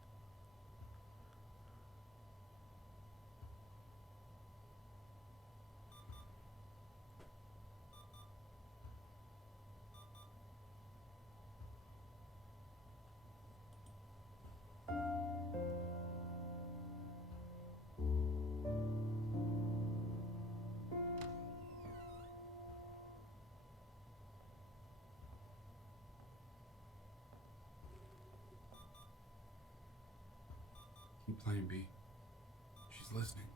Keep playing, B. She's listening.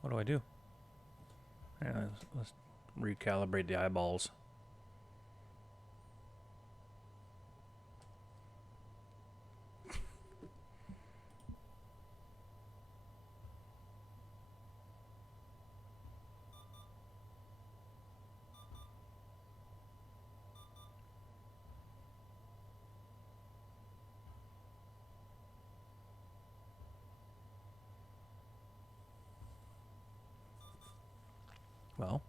What do I do? Yeah, let's recalibrate the eyeballs. Well,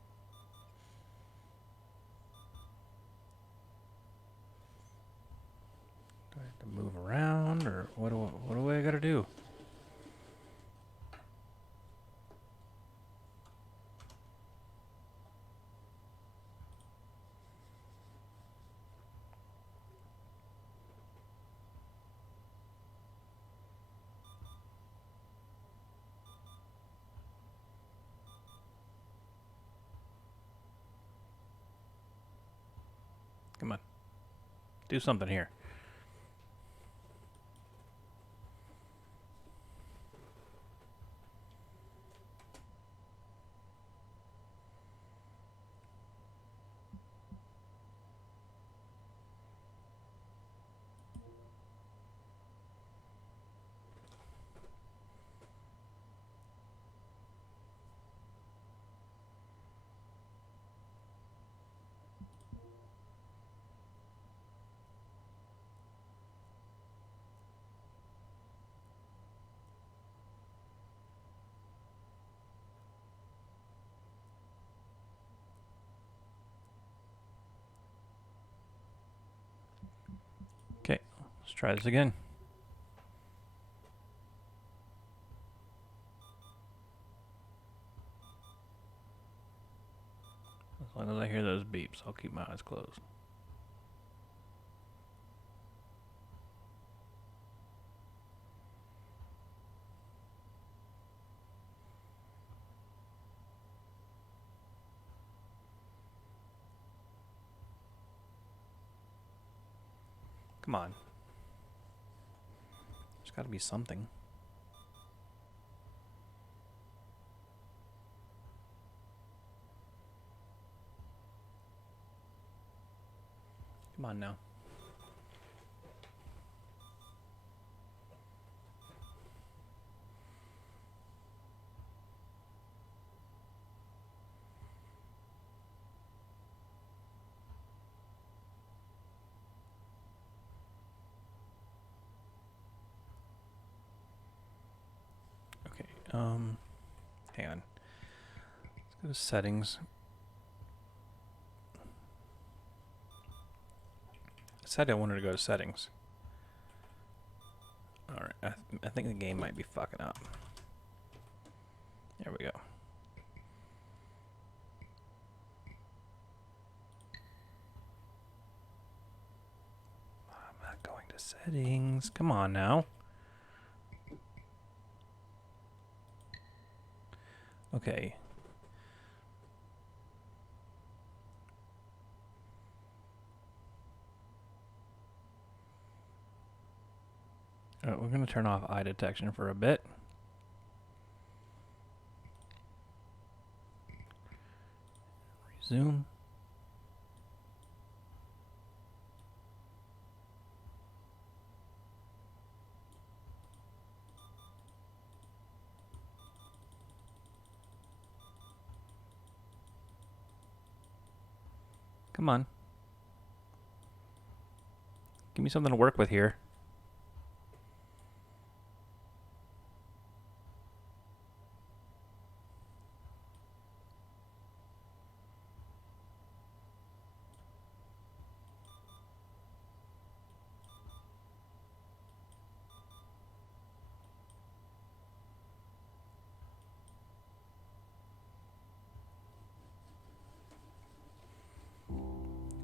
do I have to move around, or what do I gotta do? Come on. Do something here. Okay, let's try this again. As long as I hear those beeps, I'll keep my eyes closed. Come on. There's got to be something. Come on now. Hang on. Let's go to settings. I said I wanted to go to settings. Alright, I think the game might be fucking up. There we go. I'm not going to settings. Come on now. Okay. Alright, we're going to turn off eye detection for a bit. Zoom. Come on. Give me something to work with here.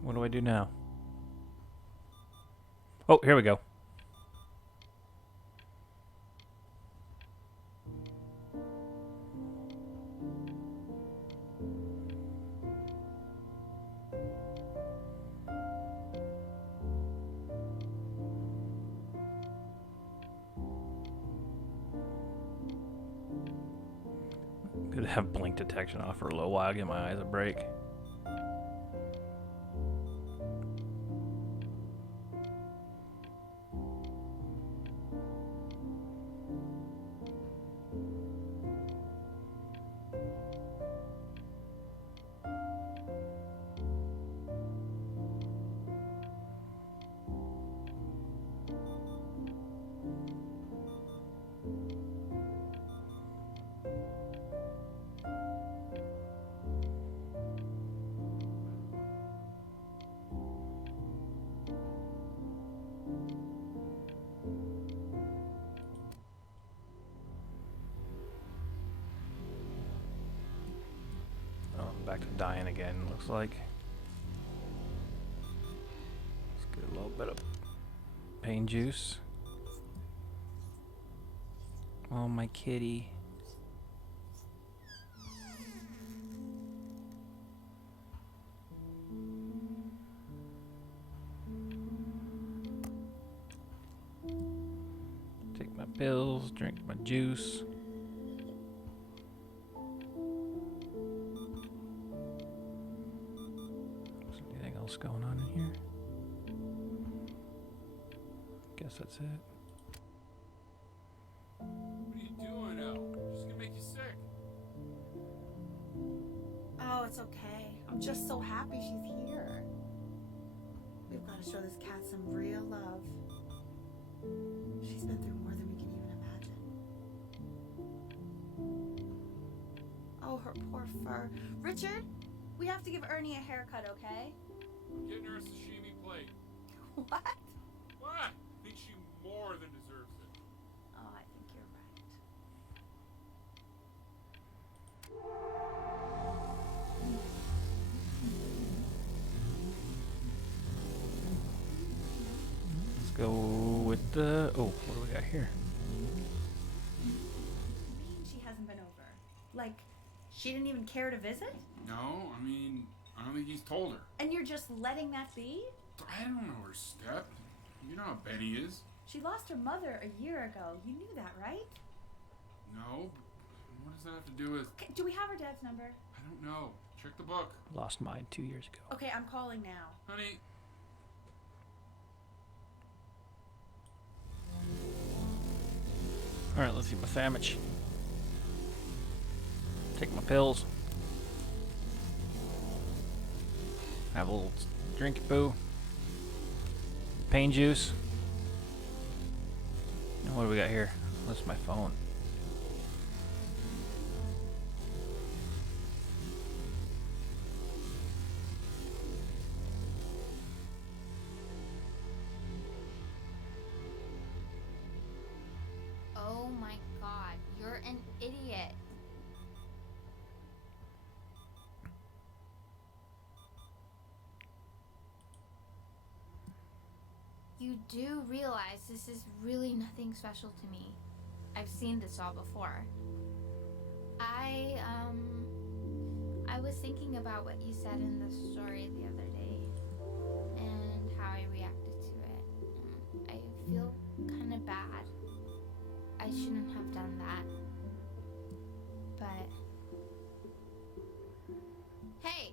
What do I do now? Oh, here we go. Could have blink detection off for a little while, give my eyes a break. Oh, I'm back to dying again, looks like. Let's get a little bit of pain juice. Oh, my kitty. Take my pills, drink my juice. Is there anything else going on in here? Guess that's it. What are you doing, Elle? She's gonna make you sick. Oh, it's okay. I'm just so happy she's here. We've got to show this cat some real love. She's been through more than we can even imagine. Oh, her poor fur. Richard, we have to give Ernie a haircut, okay? I'm getting her a sashimi plate. What? What? I think she more than deserves it. Oh, I think you're right. Let's go with the... Oh, what do we got here? She hasn't been over. Like, she didn't even care to visit? No, I mean, I don't think he's told her. And you're just letting that be? I don't know her step. You know how Betty is. She lost her mother a year ago. You knew that, right? No. What does that have to do with... Okay, do we have her dad's number? I don't know. Check the book. Lost mine 2 years ago. Okay, I'm calling now. Honey. Alright, let's eat my sandwich. Take my pills. Have a little drinky poo. Pain juice. And what do we got here? What's my phone? Oh my god, you're an idiot. You do realize this is really nothing special to me. I've seen this all before. I was thinking about what you said in the story the other day and how I reacted to it. I feel kind of bad. I shouldn't have done that. But hey,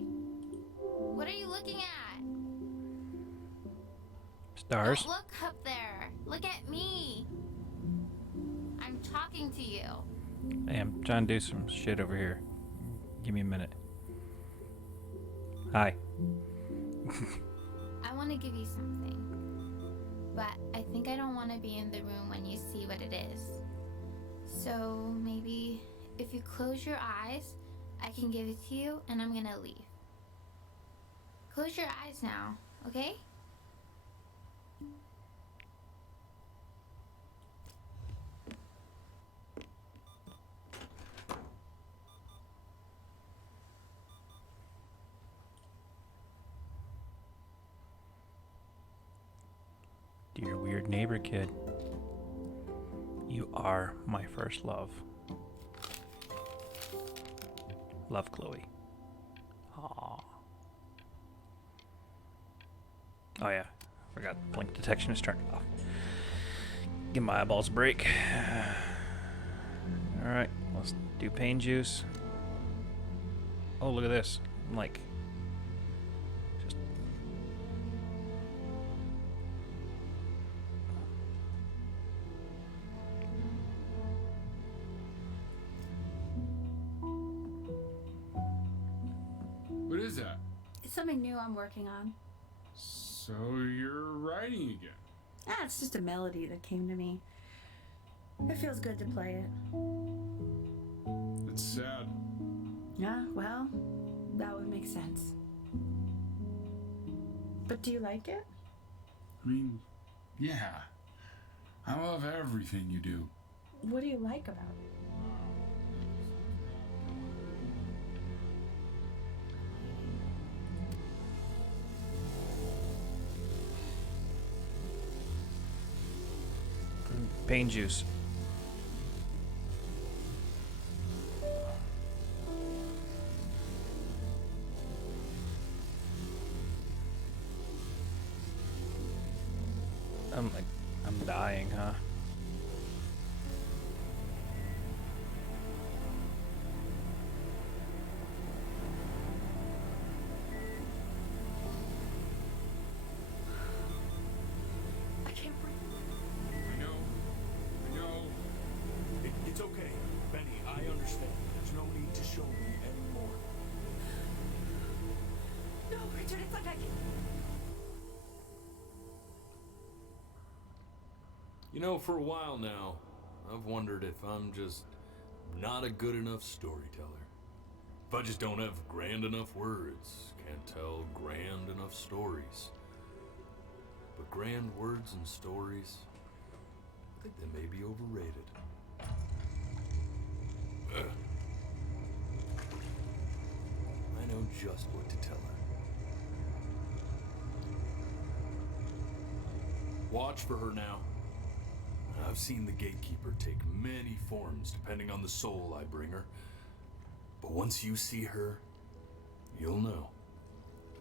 Stars. Don't look up there. Look at me. I'm talking to you. Hey, I'm trying to do some shit over here. Give me a minute. Hi. I want to give you something. But I think I don't want to be in the room when you see what it is. So maybe if you close your eyes, I can give it to you and I'm gonna leave. Close your eyes now, okay? Dear weird neighbor kid, you are my first love. Love, Chloe. Aww. Oh yeah, forgot blink detection is turned off. Give my eyeballs a break. Alright, let's do pain juice. Oh, look at this. I'm like... just... What is that? It's something new I'm working on. So you're writing again? Ah, it's just a melody that came to me. It feels good to play it. It's sad. Yeah, well, that would make sense. But do you like it? I mean, yeah. I love everything you do. What do you like about it? Pain juice. I'm dying, huh? I can't breathe. I know. It's okay, Benny. I understand. There's no need to show me anymore. No, Richard, it's like I can't. You know, for a while now, I've wondered if I'm just not a good enough storyteller. If I just don't have grand enough words, can't tell grand enough stories. But grand words and stories, I think they may be overrated. Ugh. I know just what to tell her. Watch for her now. I've seen the gatekeeper take many forms depending on the soul I bring her. But once you see her, you'll know.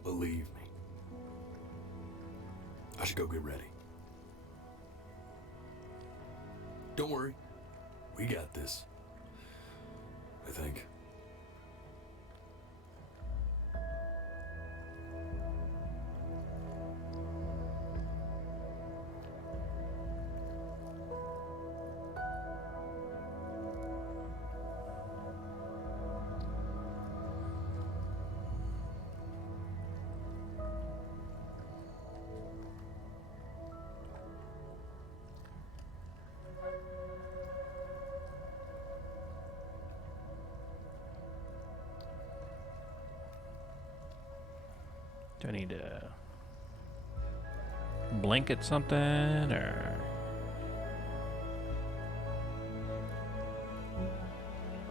Believe me. I should go get ready. Don't worry. We got this. I think. Do I need to blink at something, or...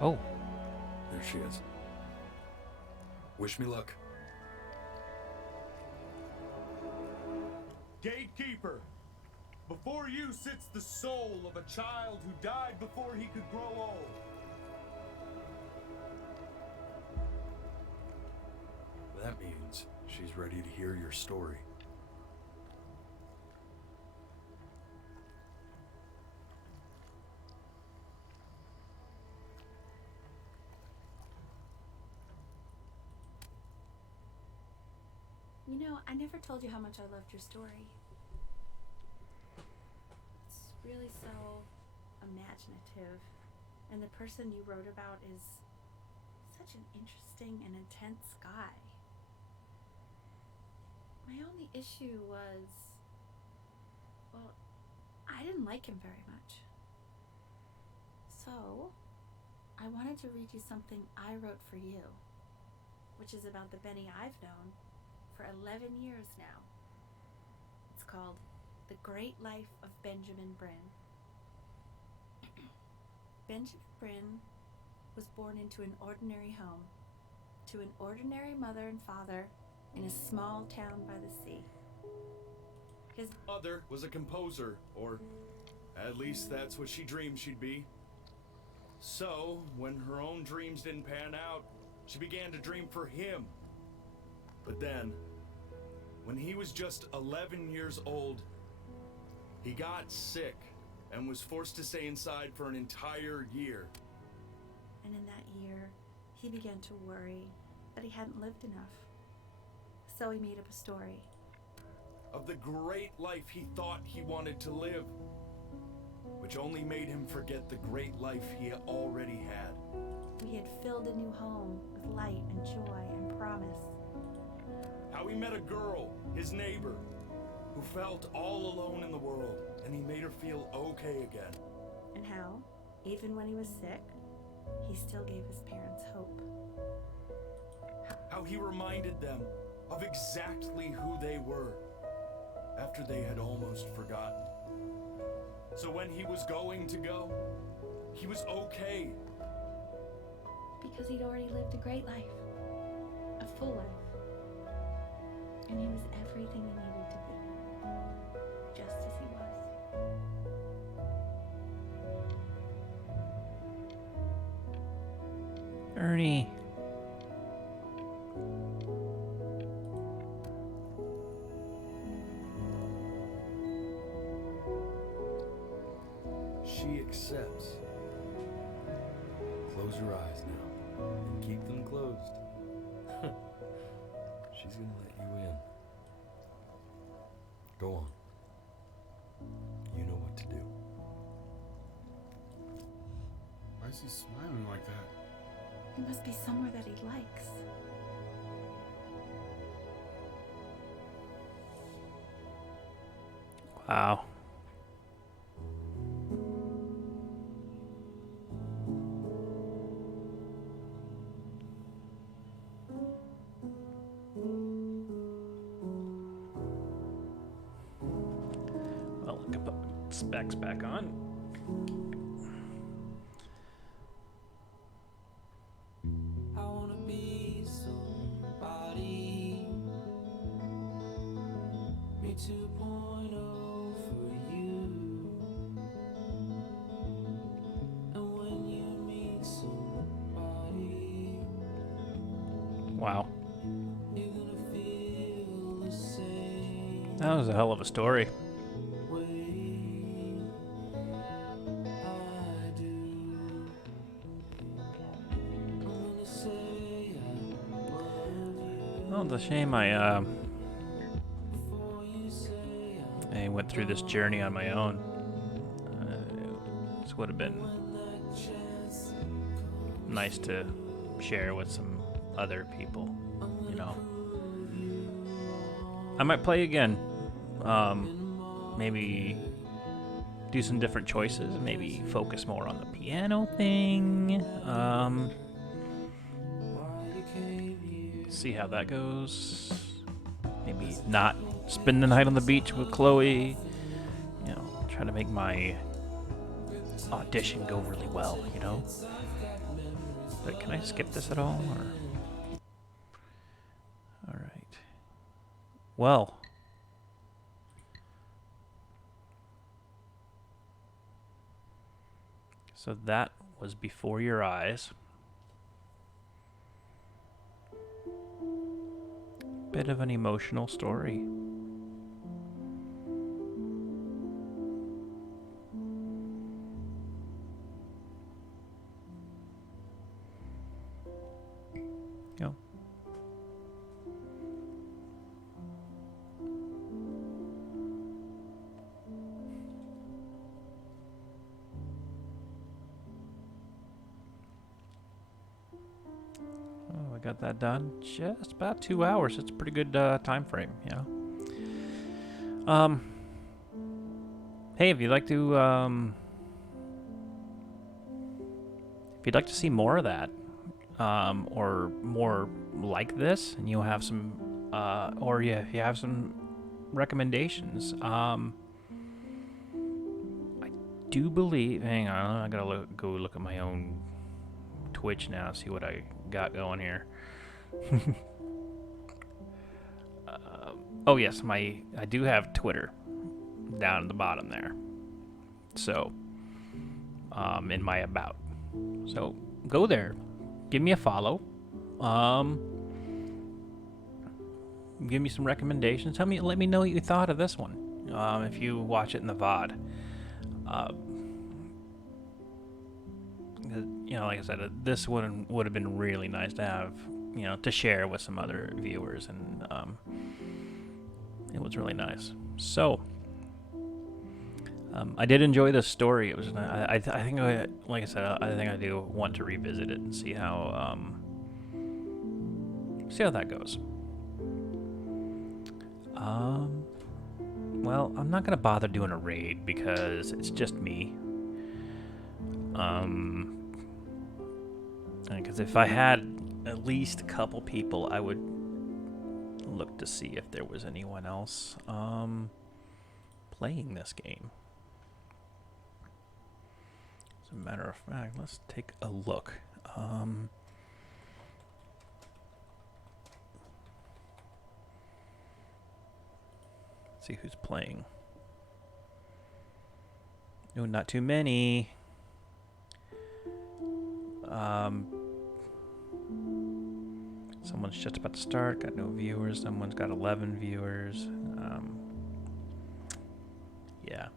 Oh. There she is. Wish me luck. Gatekeeper, before you sits the soul of a child who died before he could grow old. That means she's ready to hear your story. You know, I never told you how much I loved your story. imaginative, and the person you wrote about is such an interesting and intense guy. My only issue was, well, I didn't like him very much. So, I wanted to read you something I wrote for you, which is about the Benny I've known for 11 years now. It's called The Great Life of Benjamin Brynn. Benjamin Brynn was born into an ordinary home, to an ordinary mother and father in a small town by the sea. His mother was a composer, or at least that's what she dreamed she'd be. So, when her own dreams didn't pan out, she began to dream for him. But then, when he was just 11 years old, he got sick and was forced to stay inside for an entire year. And in that year, he began to worry that he hadn't lived enough. So he made up a story of the great life he thought he wanted to live, which only made him forget the great life he already had. We had filled a new home with light and joy and promise. How he met a girl, his neighbor, who felt all alone in the world, and he made her feel okay again. And how, even when he was sick, he still gave his parents hope. How he reminded them of exactly who they were after they had almost forgotten. So when he was going to go, he was okay. Because he'd already lived a great life, a full life. And he was everything he needed to be, just as he was. Ernie. She accepts. Close your eyes now, and keep them closed. She's gonna let you in. Go on. You know what to do. Why is he smiling like that? It must be somewhere that he likes. Wow. Well, I can put specs back on. I wanna be somebody. Me 2.0 for you. And when you meet somebody, Wow. you're gonna feel the same That was a hell of a story. way I do. I'm gonna say I love you Well, it's a shame I before you say I I went through this journey on my own. This would have been chance. nice to share with some other people, you know. I might play again. Maybe do some different choices. Maybe focus more on the piano thing. See how that goes. Maybe not spend the night on the beach with Chloe. You know, try to make my audition go really well, you know? But can I skip this at all? Or... Alright. Well. So that was Before Your Eyes. Bit of an emotional story. Yep. got that done. Just about 2 hours. It's a pretty good time frame, you know. Hey, if you'd like to see more of that, or more like this, and you have some, or if you have some recommendations, I do believe. Hang on, I gotta go look at my own Twitch now, see what I got going here. Oh yes, I do have Twitter down at the bottom there. So, in my about. So go there, give me a follow. Give me some recommendations. Let me know what you thought of this one. If you watch it in the VOD. You know, like I said, this one would have been really nice to have, you know, to share with some other viewers, and it was really nice. So, I did enjoy this story. It was, I think, like I said, I think I do want to revisit it and see how that goes. Well, I'm not gonna bother doing a raid because it's just me. Because if I had at least a couple people, I would look to see if there was anyone else playing this game. As a matter of fact, let's take a look. Let's see who's playing. No, not too many. Someone's just about to start, got no viewers. Someone's got 11 viewers. Yeah.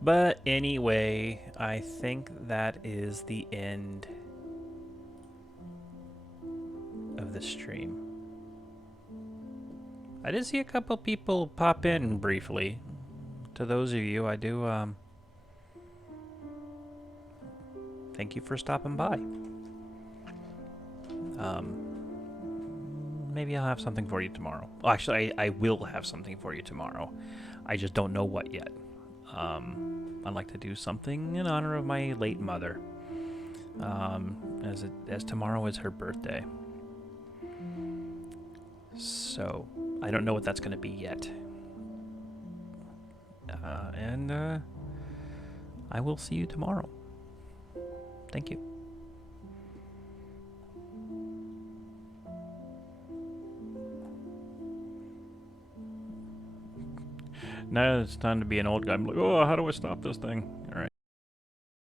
But anyway, I think that is the end of the stream. I did see a couple people pop in briefly. To those of you, I do thank you for stopping by. Maybe I'll have something for you tomorrow. Well, actually, I will have something for you tomorrow. I just don't know what yet. I'd like to do something in honor of my late mother, as tomorrow is her birthday. So I don't know what that's going to be yet. And I will see you tomorrow. Thank you. Now it's time to be an old guy. I'm like, oh, how do I stop this thing?